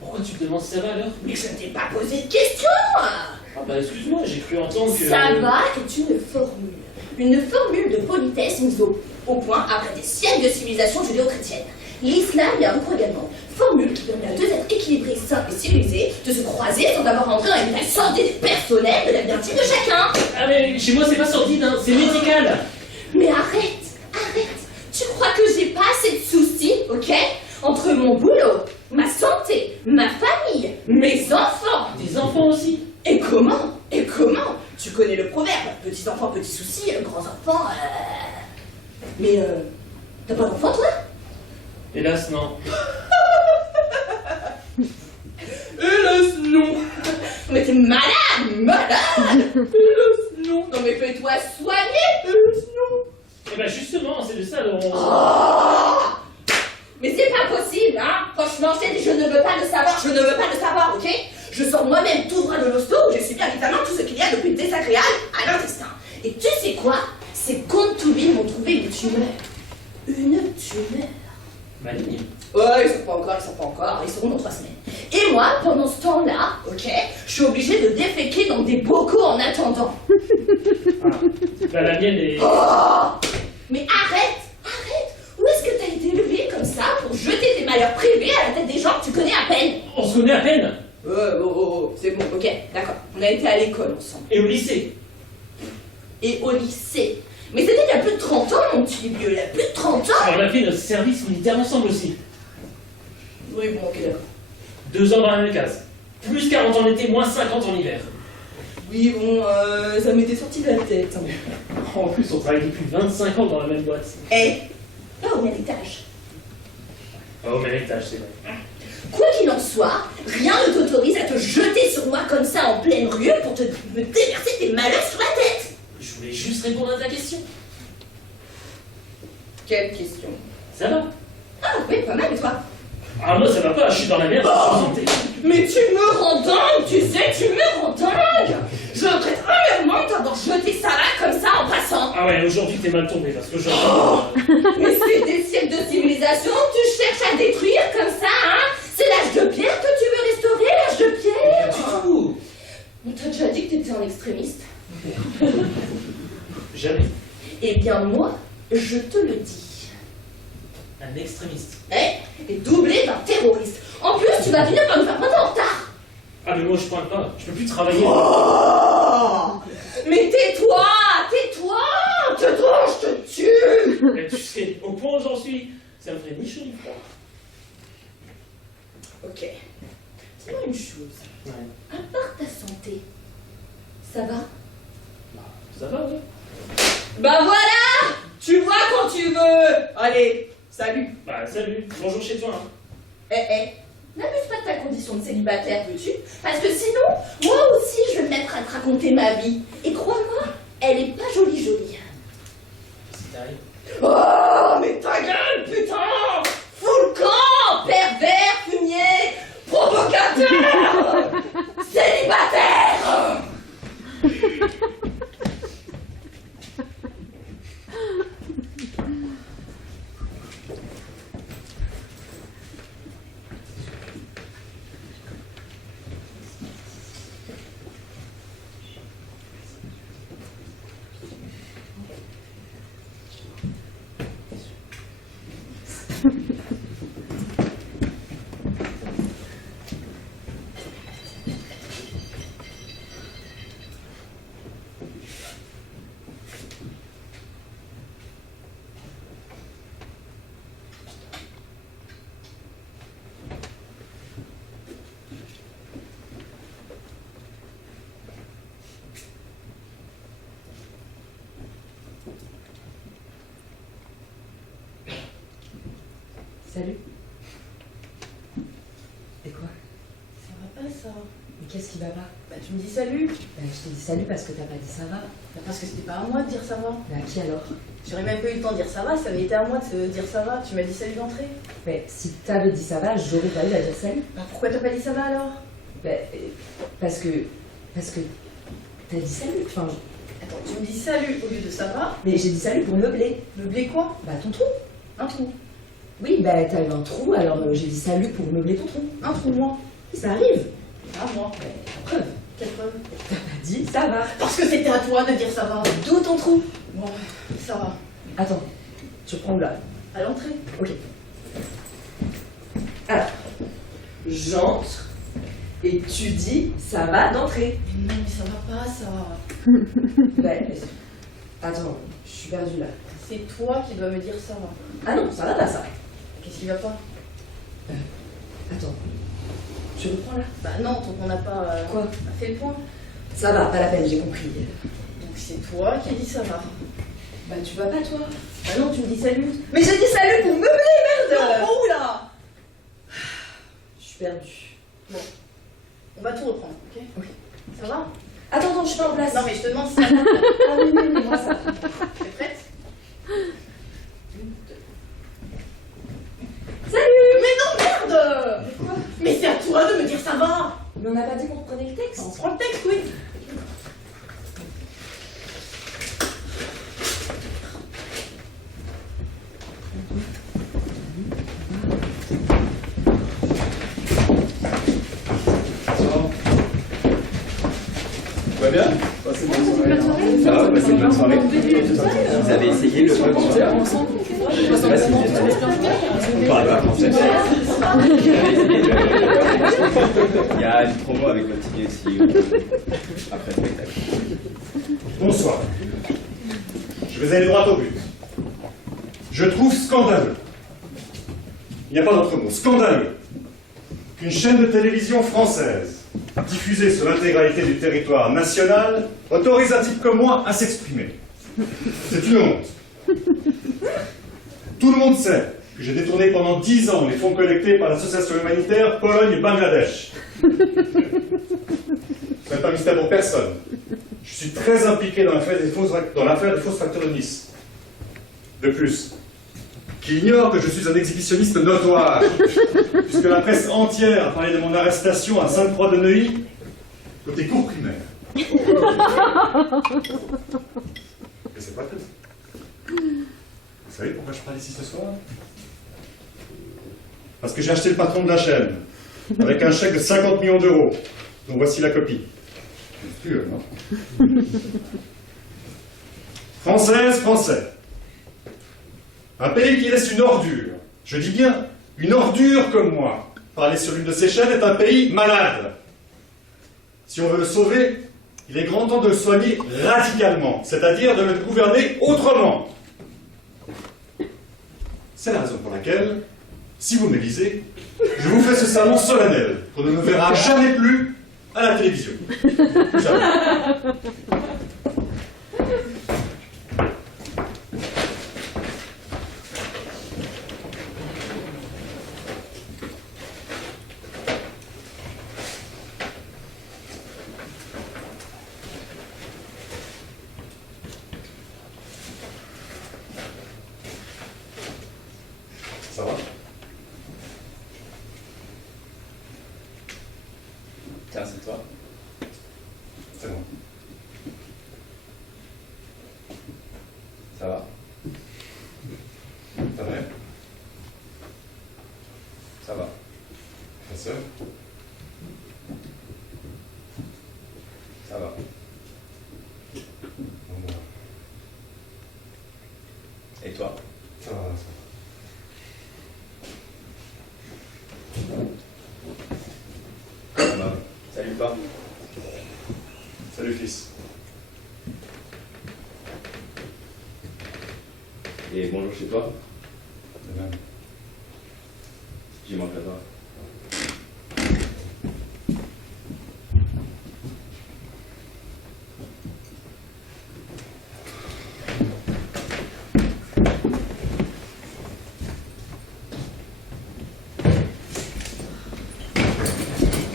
Pourquoi tu me demandes si ça va alors? Mais je ne t'ai pas posé de questions! Ah bah excuse-moi, j'ai cru entendre que... Ça va est une formule. Une formule de politesse mise au point après des siècles de civilisation judéo-chrétienne. L'islam y a recours également. Formule qui permet à deux êtres équilibrés, sains et civilisés de se croiser sans avoir à entrer dans les détails sordides et personnels de la vie intime de chacun. Ah mais chez moi c'est pas sordide, hein, c'est médical. Mais arrête, arrête. Tu crois que j'ai pas assez de soucis, ok? Entre mon boulot, ma santé, ma famille, mes enfants. Des enfants aussi. Et comment? Et comment? Tu connais le proverbe, petits enfants, petits soucis, grands enfants, Mais t'as pas d'enfant toi? Hélas non. Hélas non. Mais t'es malade, malade. Hélas non. Non mais fais-toi soigner. Hélas non. Et bah justement, c'est de ça dont... Oh, mais c'est pas possible, hein. Franchement, je ne veux pas le savoir, je ne veux pas le savoir, ok? Je sors moi-même tout droit de l'hosto où j'ai subi évidemment tout ce qu'il y a de plus désagréable à l'intestin. Et tu sais quoi? Ces comptes to be m'ont trouvé une tumeur. Une tumeur. Maligne. Ouais, ils sont pas encore, ils seront dans 3 semaines. Et moi, pendant ce temps-là, ok, je suis obligée de déféquer dans des bocaux en attendant. Ah. Bah la mienne est... Oh, mais arrête, arrête. Où est-ce que t'as été élevé comme ça pour jeter tes malheurs privés à la tête des gens que tu connais à peine? On se connaît à peine. C'est bon, ok, d'accord. On a été à l'école ensemble. Et au lycée. Et au lycée. Mais c'était il y a plus de 30 ans, mon petit vieux, il y a plus de 30 ans. On a fait notre service militaire ensemble aussi. Oui, bon, ok, d'accord. 2 ans dans la même case. Plus 40 en été, moins 50 en hiver. Oui, bon, ça m'était sorti de la tête. En plus, on travaille depuis 25 ans dans la même boîte. Eh, pas au même étage. Pas au même étage, c'est vrai. Quoi qu'il en soit, rien ne t'autorise à te jeter sur moi comme ça en pleine rue pour me déverser tes malheurs sur la tête. Je voulais juste répondre à ta question. Quelle question? Ça va? Ah oui, pas mal, et toi? Ah moi ça va pas, je suis dans la merde, je suis santé. Mais tu me rends dingue, tu sais, tu me rends dingue. Je regrette amèrement d'avoir jeté ça là comme ça en passant. Ah ouais, aujourd'hui t'es mal tombé parce que j'entends... Mais c'est des siècles de civilisation, tu cherches à détruire comme ça, hein? C'est l'âge de pierre que tu veux restaurer, l'âge de pierre? Pas du tout. On t'a déjà dit que t'étais un extrémiste? Jamais. Eh bien moi, je te le dis. Un Un extrémiste. Et doublé d'un terroriste. En plus, tu vas finir par nous faire pointer en retard. Ah mais moi je pointe pas, je peux plus travailler. Oh, mais tais-toi, tais-toi, tais-toi, je te tue. Et tu sais, au point où j'en suis, ça me ferait ni chaud ni froid. Ok, dis-moi une chose. Ouais. À part ta santé, ça va? Bah, ça va, oui. Bah voilà! Tu vois quand tu veux! Allez, salut! Bah, salut, bonjour chez toi. Hein. N'abuse pas de ta condition de célibataire, veux-tu? Parce que sinon, moi aussi, je vais me mettre à te raconter ma vie. Et crois-moi, elle est pas jolie. C'est t'arrive. Oh, mais ta gueule, putain! Fous le camp! Pervers, fumier, provocateur! Célibataire! Salut. Et quoi? Ça va pas ça? Mais qu'est-ce qui va pas? Bah tu me dis salut. Bah, je t'ai dit salut parce que t'as pas dit ça va. Bah, parce que c'était pas à moi de dire ça va. Mais à qui alors? J'aurais même pas eu le temps de dire ça va, ça avait été à moi de se dire ça va. Tu m'as dit salut d'entrée. Mais si t'avais dit ça va, j'aurais pas eu à dire salut. Bah pourquoi t'as pas dit ça va alors? Bah, parce que t'as dit salut. Enfin, Attends, tu me dis salut au lieu de ça va. mais j'ai dit salut pour meubler. Meubler quoi? Bah ton trou. Un trou. Oui, bah t'as eu un trou, alors j'ai dit salut pour meubler ton trou. Un trou moi. Oui, ça arrive. Ah moi. Mais la preuve. Quelle preuve? T'as pas dit ça va. Parce que c'était à toi de dire ça va. D'où ton trou? Bon, ça va. Attends, tu prends où là? À l'entrée. Ok. Alors, j'entre et tu dis ça va d'entrée. Mais non, mais ça va pas ça. Bah, attends, je suis perdue là. C'est toi qui dois me dire ça va. Ah non, ça va pas ça. Qu'est-ce qui va pas? Attends, tu reprends là? Bah non, tant qu'on n'a pas Quoi? fait le point. Ça va, pas la peine, j'ai compris. Donc c'est toi qui dis ça va. Bah tu vas pas toi? Bah non, tu me dis salut. Mais j'ai dit salut pour meubler, merde! Oh là! Je suis perdue. Bon, on va tout reprendre, ok? Ok. Ça va? Attends, je suis pas en place. Non mais je te demande si ça va. Ah oui, moi ça. T'es prête? Salut! Mais non, merde! Mais quoi? Mais c'est à toi de me dire ça va! Mais on n'a pas dit qu'on reprenait le texte. On prend le texte, oui. Tu vas bien? Passez une bonne soirée. Ça va, passez une bonne soirée. Vous avez essayé le truc en terre? Je sais pas si vous êtes allé. On parle pas français. Il y a une promo avec votre ticket aussi après le spectacle. Bonsoir. Je vais aller droit au but. Je trouve scandaleux. Il n'y a pas d'autre mot. Scandaleux. Qu'une chaîne de télévision française, diffusée sur l'intégralité du territoire national, autorise un type comme moi à s'exprimer. C'est une honte. Tout le monde sait que j'ai détourné pendant 10 ans les fonds collectés par l'association humanitaire Pologne-Bangladesh. Ce n'est pas mystère pour personne. Je suis très impliqué dans l'affaire des fausses factures de Nice. De plus, qui ignore que je suis un exhibitionniste notoire, puisque la presse entière a parlé de mon arrestation à Sainte-Croix de Neuilly, côté cours primaire. Mais c'est pas tout. Vous savez pourquoi je parle ici ce soir? Parce que j'ai acheté le patron de la chaîne, avec un chèque de 50 millions d'euros, dont voici la copie. C'est sûr, non? Française, Français. Un pays qui laisse une ordure Je dis bien, une ordure comme moi. Parler sur l'une de ces chaînes est un pays malade. Si on veut le sauver, il est grand temps de le soigner radicalement, c'est-à-dire de le gouverner autrement. C'est la raison pour laquelle, si vous m'élisez, je vous fais ce serment solennel qu'on ne me verra jamais plus à la télévision. Jamais. Ça va? Tiens, c'est toi. C'est bon. Ça va. Ta mère? Ça va. Ta sœur? Ça va. Bon, bah, Et toi? ça va, ça va. Ça va. Salut pas. Salut fils. Et bonjour chez toi. De même. J'y manquerai pas.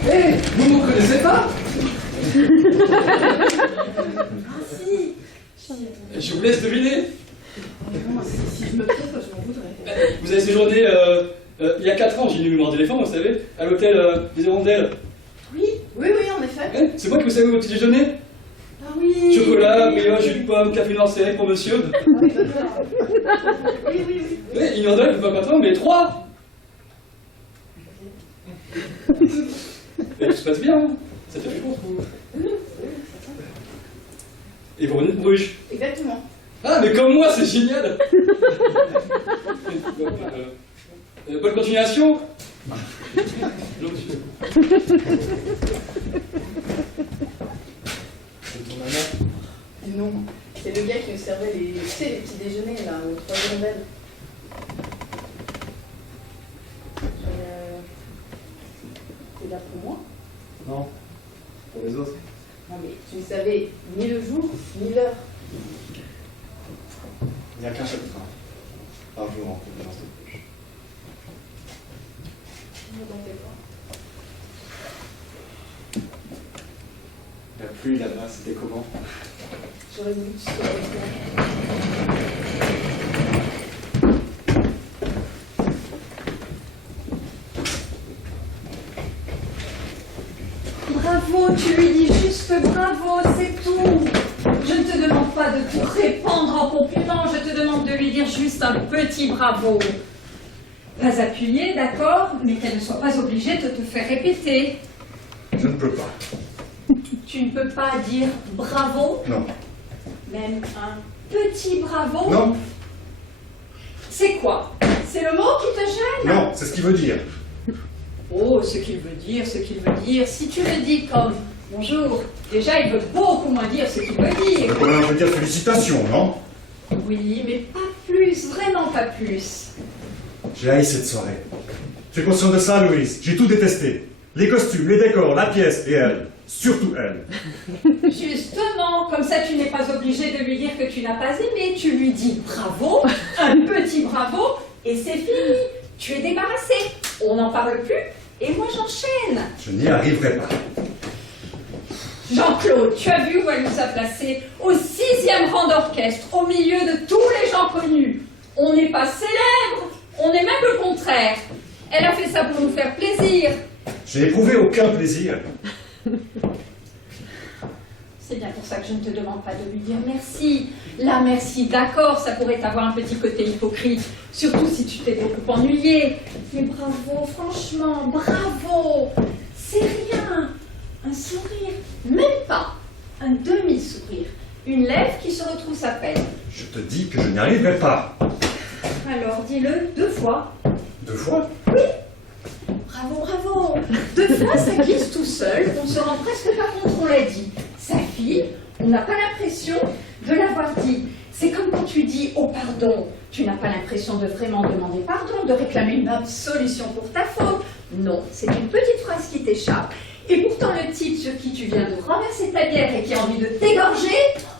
Hé, vous ne me connaissez pas? Je vous laisse deviner. Si je me trompe, je m'en voudrais. Vous avez séjourné il y a 4 ans, j'ai une mémoire d'éléphant, vous savez, à l'hôtel des Hirondelles. Oui, en effet. Hein, c'est moi qui vous savez au petit déjeuner. Ah oui. Chocolat, brioche, jus de pomme, café lancé pour monsieur. Oui, d'accord. Oui. Oui, Hirondelles, pas 4 ans, mais 3. Et tout se passe bien, hein. Ça fait pour vous. Et vous revenez de Bruges. Exactement. Ah, mais comme moi, c'est génial. Donc, bonne continuation. Bonjour, monsieur. C'est ton maman? Non, c'est le gars qui nous servait les petits déjeuners, là, aux 3 hirondelles. T'es là pour moi? Non, pour les autres. Non, mais tu ne savais ni le jour, ni l'heure. Il n'y a qu'un seul train. Par jour en provenance de Bruges. La pluie là-bas, c'était comment? J'aurais voulu que tu sois avec moi. Bravo, tu lui dis juste bravo, c'est tout. Je ne te demande pas de tout répandre en compliments, je te demande de lui dire juste un petit bravo. Pas appuyé, d'accord, mais qu'elle ne soit pas obligée de te faire répéter. Je ne peux pas. Tu ne peux pas dire bravo, Non. même un petit bravo. Non. C'est quoi? C'est le mot qui te gêne? Non, c'est ce qu'il veut dire. Oh, ce qu'il veut dire, ce qu'il veut dire. Si tu le dis comme bonjour, déjà il veut beaucoup moins dire ce qu'il veut dire. On pourrait un peu dire félicitations, non? Oui, mais pas plus, vraiment pas plus. J'ai haï cette soirée. Tu es conscient de ça, Louise? J'ai tout détesté. Les costumes, les décors, la pièce et elle. Surtout elle. Justement, comme ça tu n'es pas obligé de lui dire que tu n'as pas aimé, tu lui dis bravo, un petit bravo, et c'est fini. Tu es débarrassé, on n'en parle plus, et moi j'enchaîne. Je n'y arriverai pas. Jean-Claude, tu as vu où elle nous a placés? Au 6e rang d'orchestre, au milieu de tous les gens connus. On n'est pas célèbres, on est même le contraire. Elle a fait ça pour nous faire plaisir. Je n'ai éprouvé aucun plaisir. C'est bien pour ça que je ne te demande pas de lui dire merci. Là, merci, d'accord, ça pourrait avoir un petit côté hypocrite, surtout si tu t'es beaucoup ennuyé. Mais bravo, franchement, bravo. C'est rien. Un sourire, même pas. Un demi-sourire. Une lèvre qui se retrousse à peine. Je te dis que je n'y arriverai pas. Alors, dis-le 2 fois. 2 fois? Bravo, bravo. 2 fois, ça glisse tout seul. On se rend presque pas compte qu'on l'a dit. Ça file, on n'a pas l'impression de l'avoir dit. C'est comme quand tu dis « oh pardon ». Tu n'as pas l'impression de vraiment demander pardon, de réclamer une absolution pour ta faute. Non, c'est une petite phrase qui t'échappe. Et pourtant, le type sur qui tu viens de renverser ta bière et qui a envie de t'égorger,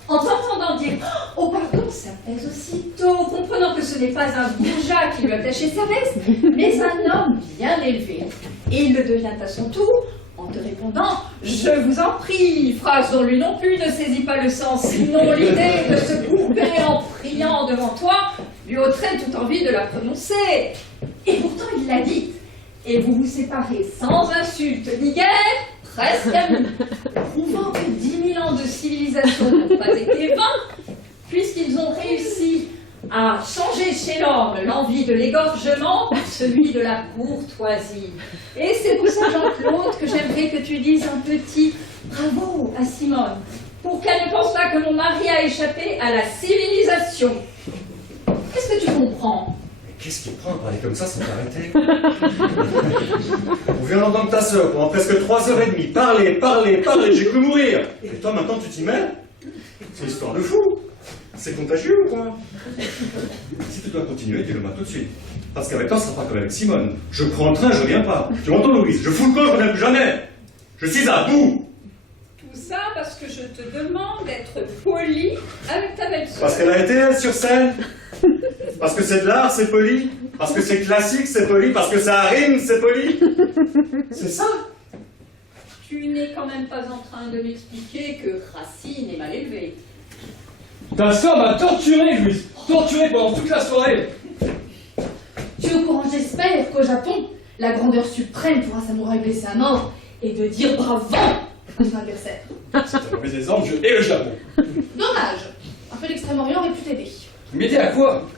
en t'entendant dire « oh pardon », ça pèse aussitôt, comprenant que ce n'est pas un bourgeat qui lui a taché sa veste, mais un homme bien élevé. Et il le devient à son tour en te répondant « je vous en prie », phrase dont lui non plus ne saisit pas le sens, sinon l'idée de se courber en priant devant toi lui ôterait toute envie de la prononcer. Et pourtant il l'a dit. Et vous vous séparez sans insulte ni guerre, presque amis, prouvant que 10 000 ans de civilisation n'ont pas été vains, puisqu'ils ont réussi à changer chez l'homme l'envie de l'égorgement par celui de la courtoisie. Et c'est pour ça, Jean-Claude, que j'aimerais que tu dises un petit bravo à Simone, pour qu'elle ne pense pas que mon mari a échappé à la civilisation. Qu'est-ce que tu comprends? Qu'est-ce qui prend à parler comme ça sans t'arrêter? On vient d'entendre ta sœur pendant presque 3h30 parler, j'ai cru mourir. Et toi maintenant tu t'y mets? C'est une histoire de fou. C'est contagieux ou quoi? Si tu dois continuer, dis-le-moi tout de suite. Parce qu'avec toi, ça sera pas comme avec Simone. Je prends le train, je reviens pas. Tu m'entends, Louise? Je fous le camp, je reviens plus jamais. Je suis à bout. Tout ça parce que je te demande d'être poli avec ta belle-sœur. Parce qu'elle a été, elle, sur scène. Parce que c'est de l'art, c'est poli. Parce que c'est classique, c'est poli. Parce que ça rime, c'est poli. C'est ça. Tu n'es quand même pas en train de m'expliquer que Racine est mal élevé. Ta sœur m'a torturé, Louise. Torturé pendant toute la soirée. Tu es au courant, j'espère, qu'au Japon, la grandeur suprême pour un samouraï blessé à mort est de dire bravo à son adversaire. C'est un mauvais exemple, je hais le Japon. Dommage. Un peu d'Extrême-Orient aurait pu t'aider. M'aider à quoi?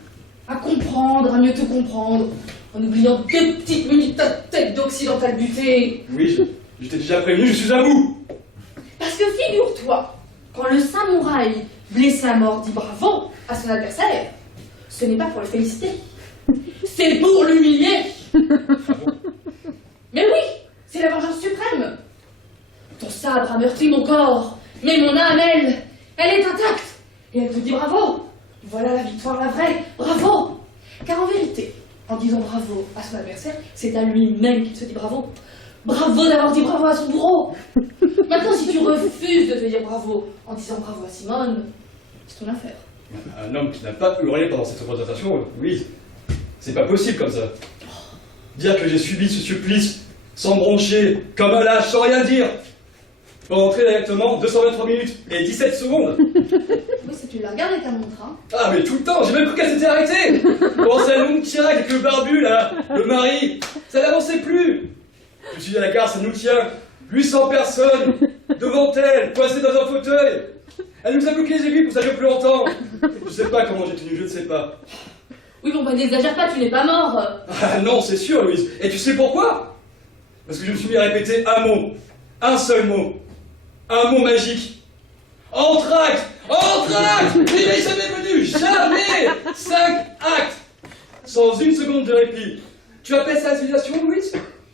À comprendre, à mieux te comprendre, en oubliant 2 petites minutes ta tête d'occidental buté. Oui, je t'ai déjà prévenu, je suis à bout. Parce que figure-toi, quand le samouraï blessé à mort dit bravo à son adversaire, ce n'est pas pour le féliciter, c'est pour l'humilier. Mais oui, c'est la vengeance suprême. Ton sabre a meurtri mon corps, mais mon âme, elle est intacte. Et elle te dit bravo. Voilà la victoire, la vraie, bravo. Car en vérité, en disant bravo à son adversaire, c'est à lui-même qu'il se dit bravo. Bravo d'avoir dit bravo à son bourreau. Maintenant, si tu refuses de te dire bravo en disant bravo à Simone, c'est ton affaire. Un homme qui n'a pas hurlé pendant cette représentation, Louise, c'est pas possible comme ça. Dire que j'ai subi ce supplice sans broncher, comme un lâche, sans rien dire, pour entrer directement 223 minutes et 17 secondes. Oui, si tu l'as regardé ta montre, hein. Ah, mais tout le temps, j'ai même cru qu'elle s'était arrêtée. Pensez à Nuntia avec le barbu là, le mari, ça n'avançait plus. Je suis à la gare, ça nous tient, 800 personnes, devant elle, coincée dans un fauteuil. Elle nous a bloqué les aiguilles pour que ça dure plus longtemps. Je sais pas comment j'ai tenu, je ne sais pas. Oui, bon, bah n'exagère pas, tu n'es pas mort. Ah non, c'est sûr, Louise. Et tu sais pourquoi? Parce que je me suis mis à répéter un mot, un seul mot, un mot magique. Entracte! Entracte! Il n'est jamais venu, jamais! 5 actes, sans une seconde de répit. Tu appelles ça la civilisation, Louise?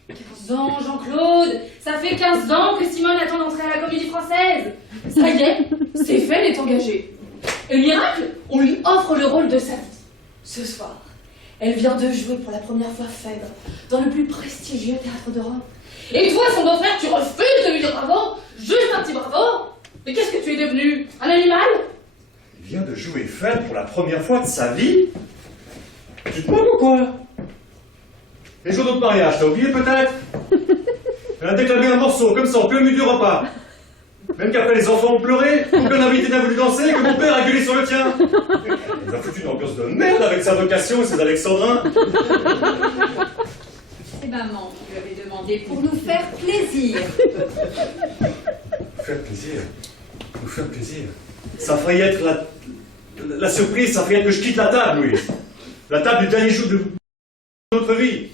15 ans, Jean-Claude. Ça fait 15 ans que Simone attend d'entrer à la Comédie Française. Ça y est, c'est fait, elle est engagée. Et miracle, on lui offre le rôle de sa vie. Ce soir, elle vient de jouer pour la première fois Phèdre dans le plus prestigieux théâtre d'Europe. Et toi, son beau-frère, tu refuses de lui dire bravo? Juste un petit bravo? Mais qu'est-ce que tu es devenu? Un animal? Il vient de jouer Phèdre pour la première fois de sa vie? Tu te moques ou quoi? Les journaux de mariage, t'as oublié peut-être? Elle a déclamé un morceau, comme ça, au plein milieu du repas. Même qu'après les enfants ont pleuré, qu'aucun invité n'a voulu danser, et que mon père a gueulé sur le tien. Il nous a foutu une ambiance de merde avec sa vocation et ses alexandrins. C'est maman qui lui avait demandé pour nous faire plaisir. Nous faire plaisir. Nous faire plaisir. Ça ferait être la surprise, ça ferait être que je quitte la table, Louise. La table du dernier jour de notre vie.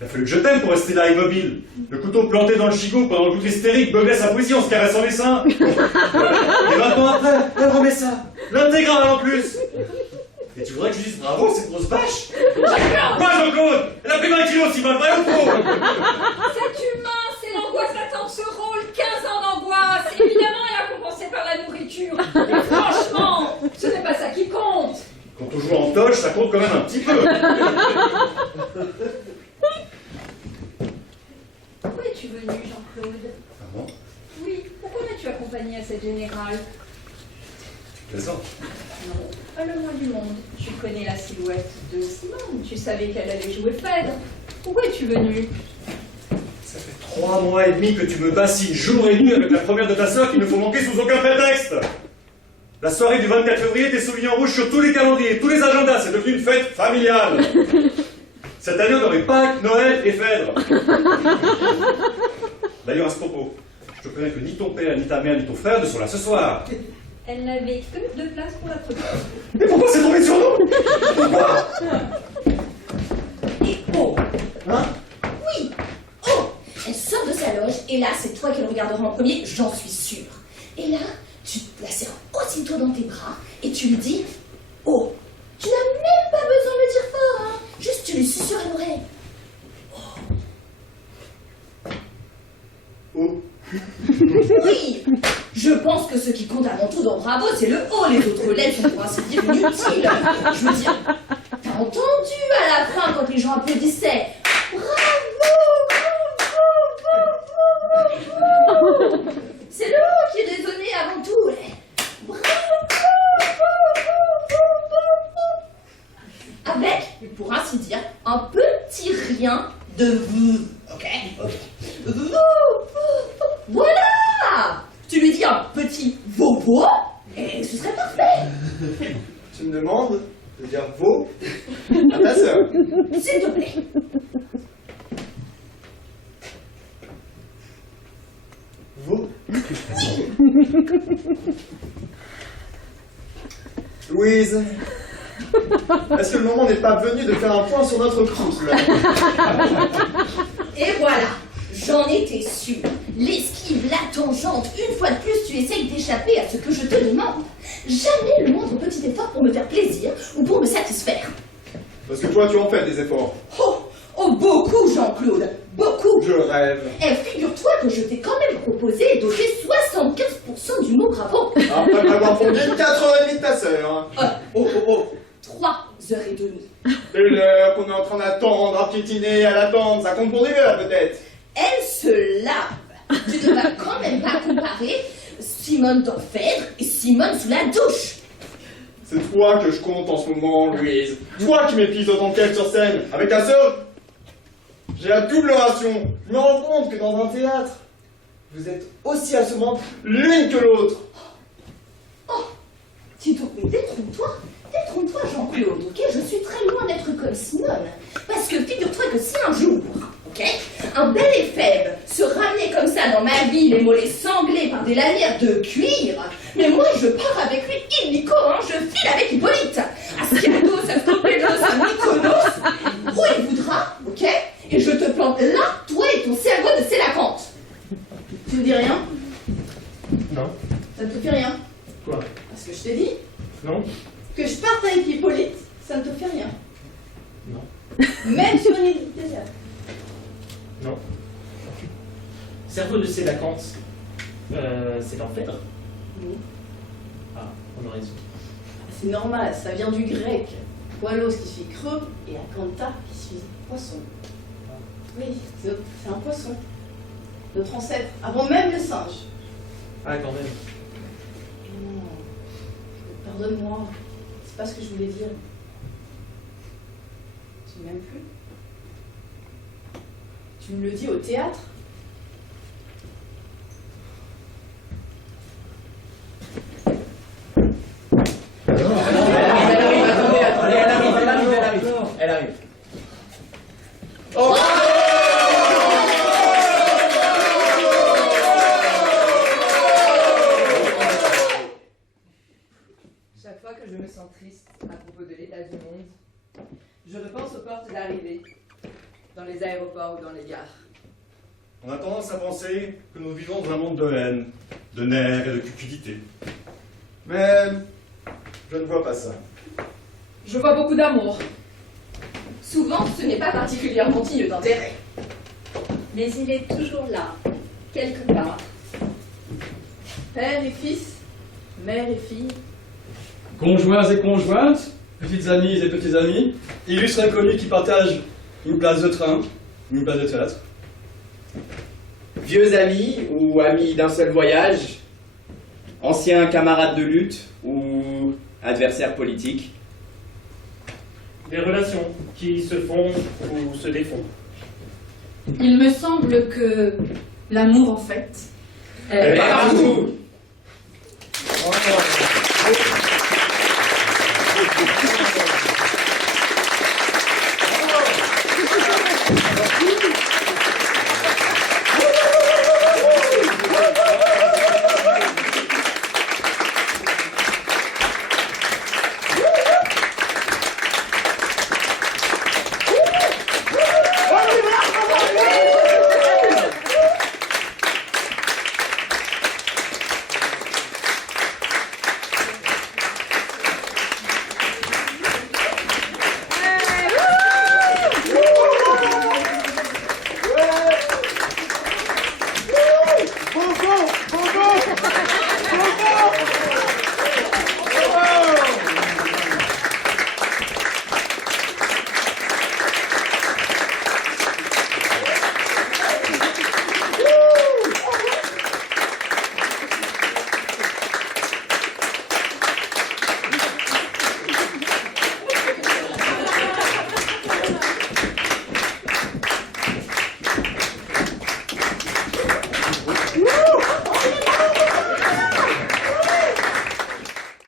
Il a fallu que je t'aime pour rester là immobile. Le couteau planté dans le gigot pendant le goutte hystérique beuglait sa poésie en se caressant les seins. Et 20 ans après, elle remet ça. L'intégrale en plus. Et Et tu voudrais que je dise bravo, cette grosse vache? Jean-Claude! Quoi, Jean-Claude? Elle a pris 20 kilos, Simone, vrai ou faux? Cet humain, c'est l'angoisse latente, ce rôle, 15 ans d'angoisse. Évidemment, elle a compensé par la nourriture. Mais franchement, ce n'est pas ça qui compte. Quand on joue en toche, ça compte quand même un petit peu. Pourquoi es-tu venu, Jean-Claude? Ah bon? Oui, pourquoi m'as-tu accompagné à cette générale? Plaisant. Non, pas le moins du monde. Tu connais la silhouette de Simone. Tu savais qu'elle allait jouer Phèdre. Pourquoi es-tu venu? Ça fait 3 mois et demi que tu me bassines jour et nuit avec la première de ta sœur qu'il ne faut manquer sous aucun prétexte. La soirée du 24 février était soulignée en rouge sur tous les calendriers, tous les agendas. C'est devenu une fête familiale. Cette année, on aurait Pâques, Noël et Phèdre. D'ailleurs, à ce propos, je te connais que ni ton père, ni ta mère, ni ton frère ne sont là ce soir. Elle n'avait que 2 places pour la première. Mais pourquoi c'est tombé sur nous? Pourquoi? Et oh! Hein? Oui! Oh! Elle sort de sa loge, et là, c'est toi qui le regarderas en premier, j'en suis sûre. Et là, tu la serres aussitôt dans tes bras, et tu lui dis oh! Tu n'as même pas besoin de le dire fort, hein! Juste, tu lui susurres à l'oreille. Oh. Oui! Je pense que ce qui compte avant tout dans Bravo, c'est le haut. Les autres lettres sont pour ainsi dire inutiles. Je veux dire, t'as entendu à la fin quand les gens applaudissaient? Bravo! C'est le haut qui résonnait avant tout. Avec, pour ainsi dire, un petit rien de vous. Ok? Voilà! Tu lui dis un petit vopo et ce serait parfait. Tu me demandes de dire veau à ta sœur. S'il te plaît. Veau? Louise, est-ce que le moment n'est pas venu de faire un point sur notre couple? Et voilà, j'en étais sûre. L'esquive, la tangente, une fois de plus, tu essayes d'échapper à ce que je te demande. Jamais le moindre petit effort pour me faire plaisir ou pour me satisfaire. Parce que toi, tu en fais des efforts. Oh, beaucoup, Jean-Claude, beaucoup. Je rêve. Eh, figure-toi que je t'ai quand même proposé d'ôter 75% du mot bravo. Après m'avoir fondu 4h30 de ta sœur. Oh. 3h30. Et l'heure qu'on est en train d'attendre, à piétiner, à l'attendre, ça compte pour des heures peut-être. Elle se lave. Tu ne vas quand même pas comparer Simone dans Phèdre et Simone sous la douche. C'est toi que je compte en ce moment, Louise. Toi qui m'épuises autant qu'elle sur scène. Avec ta sœur, j'ai la double ration. Je me rends compte que dans un théâtre, vous êtes aussi assommante l'une que l'autre. Oh, détrompe-toi. Détrompe-toi, Jean-Claude, ok? Je suis très loin d'être comme Simone. Parce que figure-toi que si un jour, ok, un bel éphèbe se ramenait comme ça dans ma vie, les mollets sanglés par des lanières de cuir, mais moi je pars avec lui illico, hein, je file avec Hippolyte. Asciatos, Astopélos, à Mykonos, où il voudra, ok? Et je te plante là, toi et ton cerveau de Sélacanthe. Tu ne dis rien? Non. Ça ne te fait rien? Quoi? Parce que je t'ai dit Non. que je parte avec Hippolyte, ça ne te fait rien. Non. Même sur une île déserte. Non. Cerveau de Sélacanthe, c'est dans Phèdre? Oui. Ah, on a raison. C'est normal, ça vient du grec. Poilos qui signifie creux et akanta qui signifie poisson. Oui, c'est un poisson. Notre ancêtre, avant même le singe. Ah, quand même. Non, pardonne-moi, c'est pas ce que je voulais dire. Tu m'aimes plus? Tu me le dis au théâtre? Elle arrive. Oh. Chaque fois que je me sens triste à propos de l'état du monde, je repense aux portes d'arrivée, dans les aéroports ou dans les gares. On a tendance à penser que nous vivons dans un monde de haine, de nerfs et de cupidité. Mais je ne vois pas ça. Je vois beaucoup d'amour. Souvent, ce n'est pas particulièrement digne d'intérêt. Mais il est toujours là, quelque part. Père et fils, mère et fille. Conjoints et conjointes, petites amies et petits amis, illustres inconnus qui partagent une place de train, une place de théâtre. Vieux amis ou amis d'un seul voyage, anciens camarades de lutte ou adversaires politiques. Des relations qui se font ou se défont. Il me semble que l'amour, en fait, est partout. Oh.